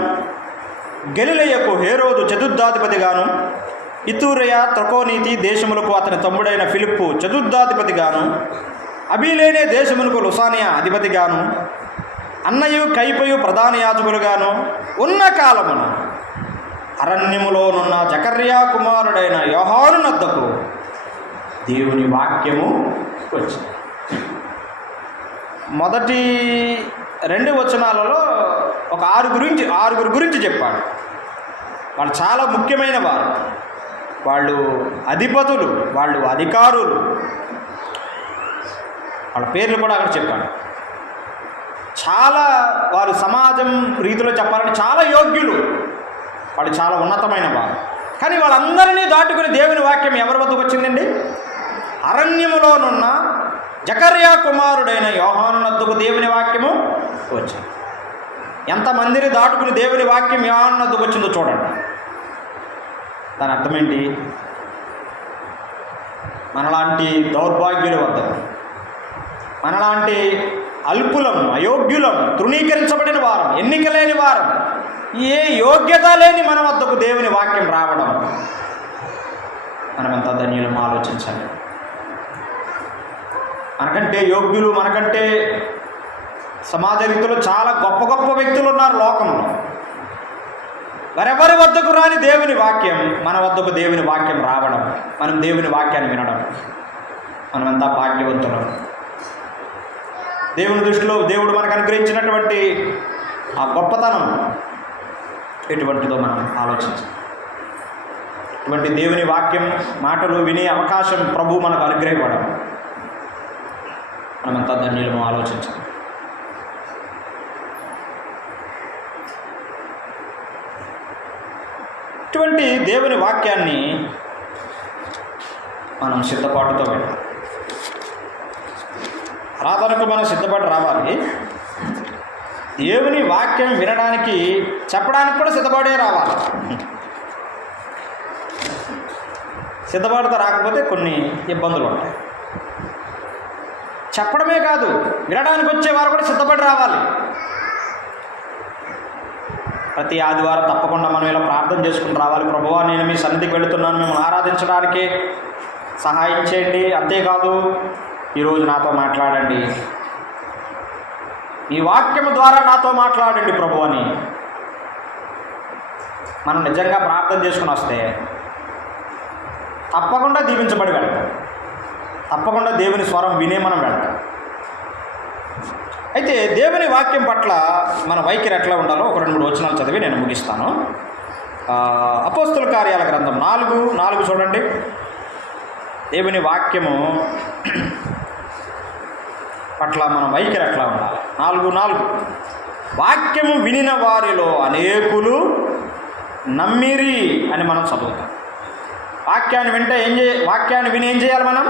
గలిలయకు హేరోదు చతుర్థాధిపతిగాను, ఇతూరయ త్రకోనీతి దేశములకు అతని తమ్ముడైన ఫిలిప్పు చతుర్థాధిపతిగాను, అబీలేనే దేశములకు లుసానియా అధిపతిగాను, అన్నయు కైపయు ప్రధాన యాజకులుగాను ఉన్న కాలమున అరణ్యములోనున్న జకర్యా కుమారుడైన యోహాను నద్దకు దేవుని వాక్యము వచ్చింది. మొదటి 2 వచనాలలో ఒక ఆరుగురు గురించి చెప్పాడు. వాళ్ళు చాలా ముఖ్యమైన వారు, వాళ్ళు అధిపతులు, వాళ్ళు అధికారులు, వాళ్ళ పేర్లు కూడా అక్కడ చెప్పాడు. చాలా వారు సమాజం రీతిలో చెప్పాలంటే చాలా యోగ్యులు, వాళ్ళు చాలా ఉన్నతమైన వారు. కానీ వాళ్ళందరినీ దాటుకుని దేవుని వాక్యం ఎవరి వద్దకు వచ్చిందండి? అరణ్యములోనున్న జకర్యా కుమారుడైన యోహాను నద్దకు దేవుని వాక్యము వచ్చింది. ఎంతమందిని దాటుకుని దేవుని వాక్యం యోహాను నద్దకు వచ్చిందో చూడండి. దాని అర్థమేంటి? మనలాంటి దౌర్భాగ్యుల వద్దకు, మనలాంటి అల్పులం, అయోగ్యులం, తృణీకరించబడిన వారం, ఎన్నిక లేని వారం, ఏ యోగ్యత లేని మన వద్దకు దేవుని వాక్యం రావడం మనమంతా ధన్యులం. ఆలోచించాలి. మనకంటే యోగ్యులు, మనకంటే సమాజ రీతిలో చాలా గొప్ప గొప్ప వ్యక్తులు ఉన్నారు లోకంలో. వారెవరి వద్దకు రాని దేవుని వాక్యం మన వద్దకు దేవుని వాక్యం రావడం, మనం దేవుని వాక్యాన్ని వినడం, మనమంతా భాగ్యవంతులం. దేవుని దృష్టిలో దేవుడు మనకు అనుగ్రహించినటువంటి ఆ గొప్పతనం ఎటువంటిదో మనం ఆలోచించాలి. ఇటువంటి దేవుని వాక్యం మాటలు వినే అవకాశం ప్రభు మనకు అనుగ్రహించడం, మనమంతా ధన్యులము. ఆలోచించాలి. ఇటువంటి దేవుని వాక్యాన్ని మనం సిద్ధపాటుతో వినాలి. ఆరాధనకు మనం సిద్ధపడి రావాలి. దేవుని వాక్యం వినడానికి, చెప్పడానికి కూడా సిద్ధపడే రావాలి. సిద్ధపాటుతో రాకపోతే కొన్ని ఇబ్బందులు ఉంటాయి. చెప్పడమే కాదు, వినడానికి వచ్చేవారు కూడా సిద్ధపడి రావాలి. ప్రతి ఆదివారం తప్పకుండా మనం ఇలా ప్రార్థన చేసుకుని రావాలి. ప్రభువా, నేను మీ సన్నిధికి వెళుతున్నాను, మిమ్మల్ని ఆరాధించడానికి సహాయం చేయండి. అంతేకాదు, ఈరోజు నాతో మాట్లాడండి, ఈ వాక్యము ద్వారా నాతో మాట్లాడండి ప్రభు అని మనం నిజంగా ప్రార్థన చేసుకుని వస్తే తప్పకుండా దీవించబడి వెళ్తాం. తప్పకుండా దేవుని స్వరం వినే మనం వెళ్తాం. అయితే దేవుని వాక్యం పట్ల మన వైఖరి ఎట్లా ఉండాలో ఒక 2-3 వచనాలు చదివి నేను ముగిస్తాను. అపోస్తుల కార్యాల గ్రంథం 4:4 చూడండి. దేవుని వాక్యము పట్ల మన వైఖరి ఎట్లా ఉండాలి? 4:4 వాక్యము వినిన వారిలో అనేకులు నమ్మిరి అని మనం చదువుతాం. వాక్యాన్ని విని ఏం చేయాలి? మనం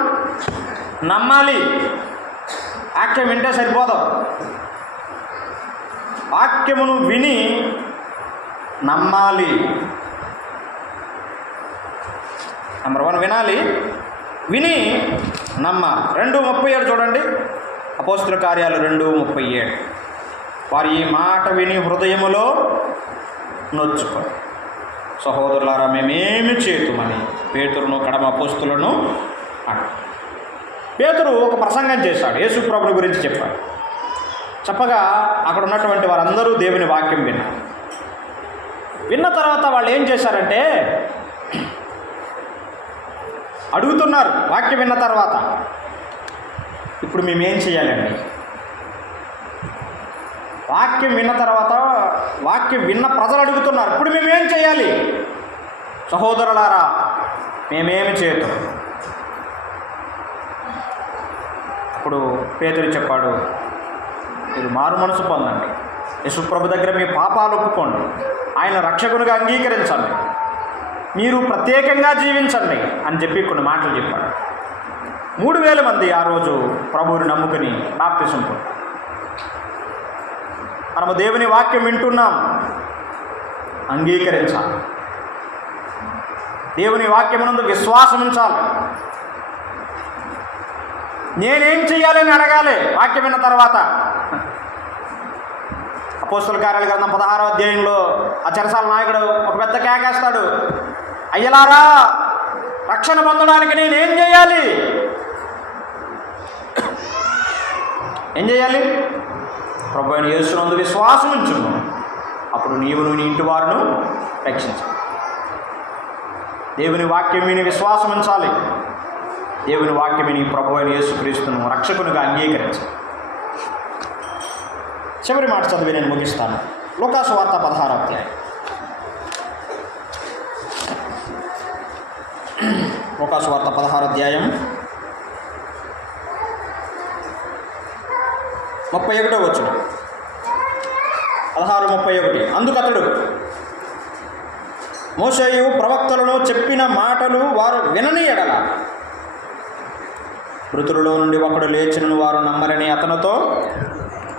నమ్మాలి. వాక్యం వింటే సరిపోదు, వాక్యమును విని నమ్మాలి. నెంబర్ 1 వినాలి, విని నమ్మాలి. 2:37 చూడండి. అపోస్తుల కార్యాలు 2:37 వారు ఈ మాట విని హృదయములో నొచ్చుకో, సహోదరులారా మేమేమి చేతుమని పేతురును కడమ అపోస్తులను పేతురు ఒక ప్రసంగం చేశాడు. యేసు ప్రభుని గురించి చెప్పాడు. చెప్పగా అక్కడ ఉన్నటువంటి వారందరూ దేవుని వాక్యం విన్నారు. విన్న తర్వాత వాళ్ళు ఏం చేశారంటే అడుగుతున్నారు. వాక్యం విన్న తర్వాత ఇప్పుడు మేమేం చేయాలండి? వాక్యం విన్న తర్వాత వాక్యం విన్న ప్రజలు అడుగుతున్నారు, ఇప్పుడు మేమేం చేయాలి? సహోదరులారా, మేమేమి చేయటం? అప్పుడు పేతురు చెప్పాడు, మీరు మారు మనసు పొందండి, యేసుప్రభు దగ్గర మీ పాపాలు ఒప్పుకోండి, ఆయన రక్షకునిగా అంగీకరించండి, మీరు ప్రత్యేకంగా జీవించండి అని చెప్పి కొన్ని మాటలు చెప్పాడు. 3,000 మంది ఆ రోజు ప్రభువుని నమ్ముకుని బాప్తిసం పొందారు. మనము దేవుని వాక్యం వింటున్నాం, అంగీకరించాలి. దేవుని వాక్యమునందు విశ్వాసం ఉంచాలి. నేనేం చెయ్యాలని అడగాలి వాక్యం విన్న తర్వాత. అపోస్తలుల కార్యాల గ్రంథం 16వ అధ్యాయంలో ఆ చెరసాల నాయకుడు ఒక పెద్ద కేకేస్తాడు, అయ్యలారా, రక్షణ పొందడానికి నేనేం చేయాలి? ఏం చేయాలి? ప్రభువైన అయిన యేసునందు విశ్వాసం ఉంచును, అప్పుడు నీవును నీ ఇంటి వారును రక్షించు. దేవుని వాక్యం విని విశ్వాసం ఉంచాలి. దేవుని వాక్యం విని ప్రభువైన అయిన యేసుక్రీస్తును రక్షకునిగా అంగీకరించాలి. చివరి మాట చదివి నేను ముగిస్తాను. లూకా సువార్త 16వ అధ్యాయం. లూకా సువార్త 16వ అధ్యాయం 31వ వచనం. 16:31. అందుకతడు, మోషేయు ప్రవక్తలలో చెప్పిన మాటలు వారు వినని ఎడల మృతులలో నుండి ఒకడు లేచినను వారు నమ్మరని అతనితో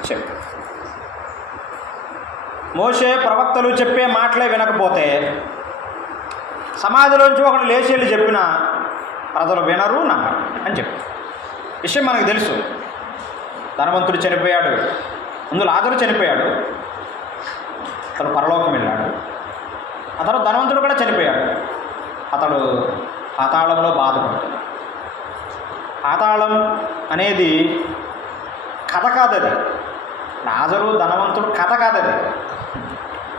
చెప్పు. మోషే ప్రవక్తలు చెప్పే మాటలే వినకపోతే సమాధిలోంచి ఒకడు లేచి వెళ్ళి చెప్పినా ప్రజలు వినరు, నమ్మరు అని చెప్పు. విషయం మనకు తెలుసు. ధనవంతుడు చనిపోయాడు, ముందు లాజరు చనిపోయాడు, అతడు పరలోకం వెళ్ళాడు. ఆ తర్వాత ధనవంతుడు కూడా చనిపోయాడు, అతడు పాతాళంలో బాధపడుతున్నాడు. పాతాళం అనేది కథ కాదది. లాజరు ధనవంతుడు కథ కాదది,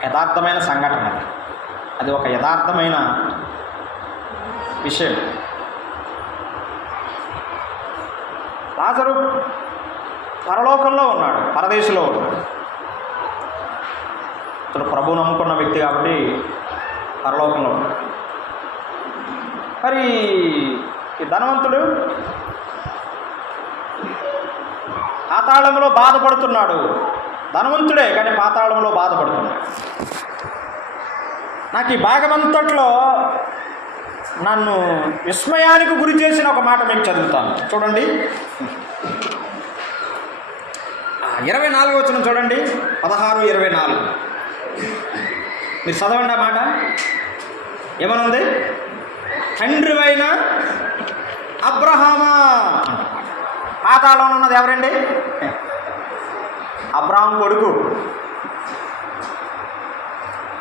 యథార్థమైన సంఘటన. అది ఒక యథార్థమైన విషయం. లాజరు పరలోకంలో ఉన్నాడు, పరదేశంలో ఉన్నాడు. అతడు ప్రభువు నమ్ముకున్న వ్యక్తి కాబట్టి పరలోకంలో ఉన్నాడు. మరి ఈ ధనవంతుడు పాతాళంలో బాధపడుతున్నాడు. ధనవంతుడే కానీ పాతాళంలో బాధపడుతున్నాడు. నాకు ఈ భాగమంతట్లో నన్ను విస్మయానికి గురి చేసిన ఒక మాట మీకు చదువుతాను, చూడండి. 24వ వచనం చూడండి. 16:24 మీరు చదవండి ఆ మాట. ఏమనుంది? తండ్రివైన అబ్రహామా. పాతాళంలో ఉన్నది ఎవరండి? అబ్రహాం కొడుకు.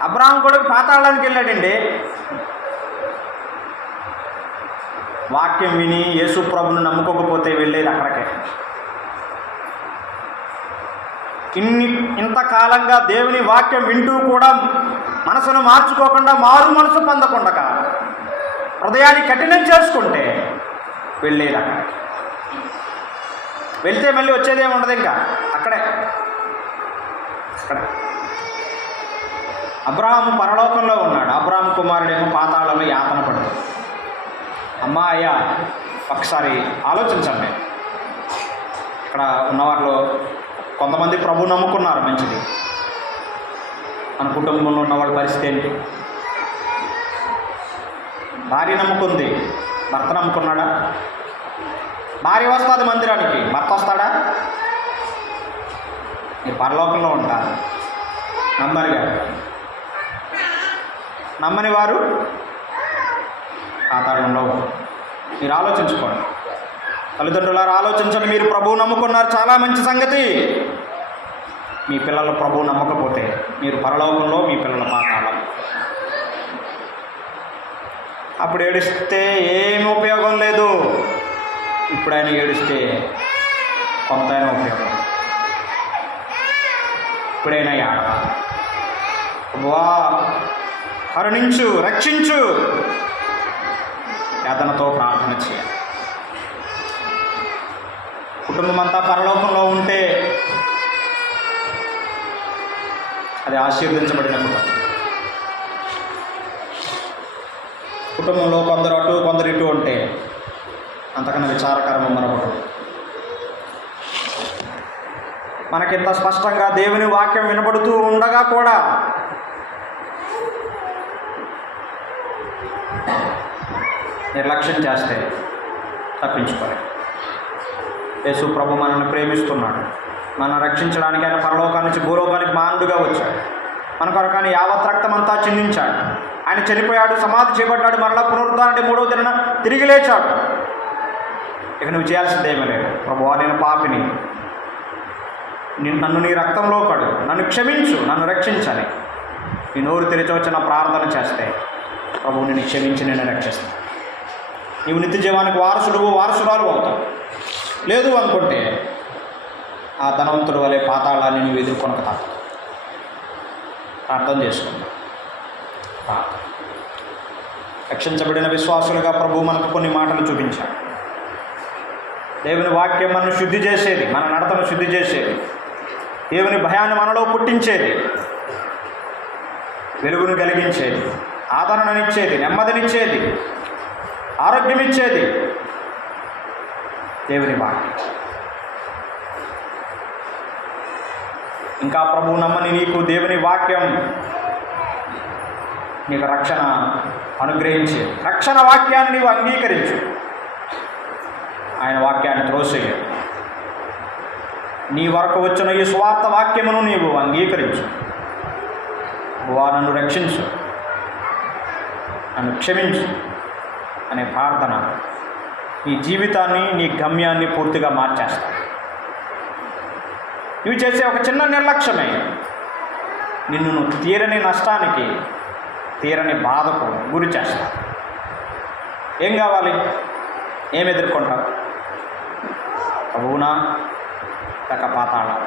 అబ్రహాం కొడుకు పాతాళానికి వెళ్ళాడండి. వాక్యం విని యేసు ప్రభుని నమ్ముకోకపోతే వెళ్ళేది అక్కడికే. ఇంతకాలంగా దేవుని వాక్యం వింటూ కూడా మనసును మార్చుకోకుండా, మారు మనసు పొందకుండా, హృదయాన్ని కఠినం చేసుకుంటే వెళ్ళేది అక్కడికి. వెళ్తే మళ్ళీ వచ్చేదేమి ఉండదు, ఇంకా అక్కడే. అబ్రహాము పరలోకంలో ఉన్నాడు, అబ్రహాం కుమారుడేమో పాతాళంలో యాతన పడుతుంది. అమ్మా అయ్యా, ఒకసారి ఆలోచించండి. ఇక్కడ ఉన్నవారిలో కొంతమంది ప్రభు నమ్ముకున్నారు, మంచిది. మన కుటుంబంలో ఉన్నవాళ్ళ పరిస్థితి ఏంటి? భార్య నమ్ముకుంది, భర్త నమ్ముకున్నాడా? భార్య వస్తుంది మందిరానికి, భర్త వస్తాడా? మీరు పరలోకంలో ఉంటారు. నమ్మరుగా, నమ్మని వారు పాతాళంలో. మీరు ఆలోచించుకోండి. తల్లిదండ్రులారు ఆలోచించండి. మీరు ప్రభువు నమ్ముకున్నారు, చాలా మంచి సంగతి. మీ పిల్లలు ప్రభువు నమ్మకపోతే మీరు పరలోకంలో, మీ పిల్లల పాతాళం. అప్పుడు ఏడిస్తే ఏమి ఉపయోగం లేదు. ఇప్పుడు ఆయన ఏడిస్తే కొంతైనా ఉపయోగం. ఇప్పుడైనా ఏడవాలి. ప్రభువా కరుణించు, రక్షించు, వేదనతో ప్రార్థన చేయాలి. కుటుంబం అంతా పరలోకంలో ఉంటే అది ఆశీర్వదించబడిన కుటుంబం. కుటుంబంలో కొందరు అటు కొందరు ఇటు ఉంటే అంతకన్నా విచారకరము మరొకటి. మనకింత స్పష్టంగా దేవుని వాక్యం వినబడుతూ ఉండగా కూడా నిర్లక్ష్యం చేస్తే తప్పించుకోలేదు. యేసు ప్రభు మనల్ని ప్రేమిస్తున్నాడు. మనం రక్షించడానికి ఆయన పరలోకాన్ని నుంచి భూలోకానికి మానవుడిగా వచ్చాడు. మన కొరకు ఆయన యావత్ రక్తం అంతా చిందించాడు. ఆయన చనిపోయాడు, సమాధి చేయబడ్డాడు, మరలా పునరుద్ధానం 3వ దినాన తిరిగి లేచాడు. ఇక నువ్వు చేయాల్సింది ఏమీ లేదు. ప్రభువా నేను పాపిని, నన్ను నీ రక్తంలో కడు, నన్ను క్షమించు, నన్ను రక్షించాలి. నీ నోరు తెరిచి వచ్చిన ప్రార్థన చేస్తే ప్రభువు నిన్ను క్షమించి నేను రక్షిస్తాను. నీవు నిత్య జీవానికి వారసురాలు అవుతావు. లేదు అనుకుంటే ఆ ధనవంతుడు వలె పాతాళాన్ని నువ్వు ఎదుర్కొనక తప్పదు. ప్రార్థన చేసుకుందాం. రక్షించబడిన విశ్వాసులుగా ప్రభువు మనకు కొన్ని మాటలు చూపించాడు. దేవుని వాక్యం మనను శుద్ధి చేసేది, మన నడతను శుద్ధి చేసేది, దేవుని భయాన్ని మనలో పుట్టించేది, వెలుగును కలిగించేది, ఆదరణనిచ్చేది, నెమ్మదినిచ్చేది, ఆరోగ్యమిచ్చేది దేవుని వాక్యం. ఇంకా ప్రభువు నమ్మని నీకు దేవుని వాక్యం నీకు రక్షణ అనుగ్రహించి రక్షణ వాక్యాన్ని నీవు అంగీకరించు. ఆయన వాక్యాన్ని త్రోసేయ. నీ వరకు వచ్చిన ఈ స్వార్థ వాక్యమును నీవు అంగీకరించు. నన్ను రక్షించు, నన్ను క్షమించు అనే ప్రార్థన నీ జీవితాన్ని, నీ గమ్యాన్ని పూర్తిగా మార్చేస్తాయి. ఇవి చేసే ఒక చిన్న నిర్లక్ష్యమే నిన్ను తీరని నష్టానికి, తీరని బాధకు గురి చేస్తా. ఏం కావాలి? ఏం ఎదుర్కొంటావు? ప్రభువునా లేక పాతాళం?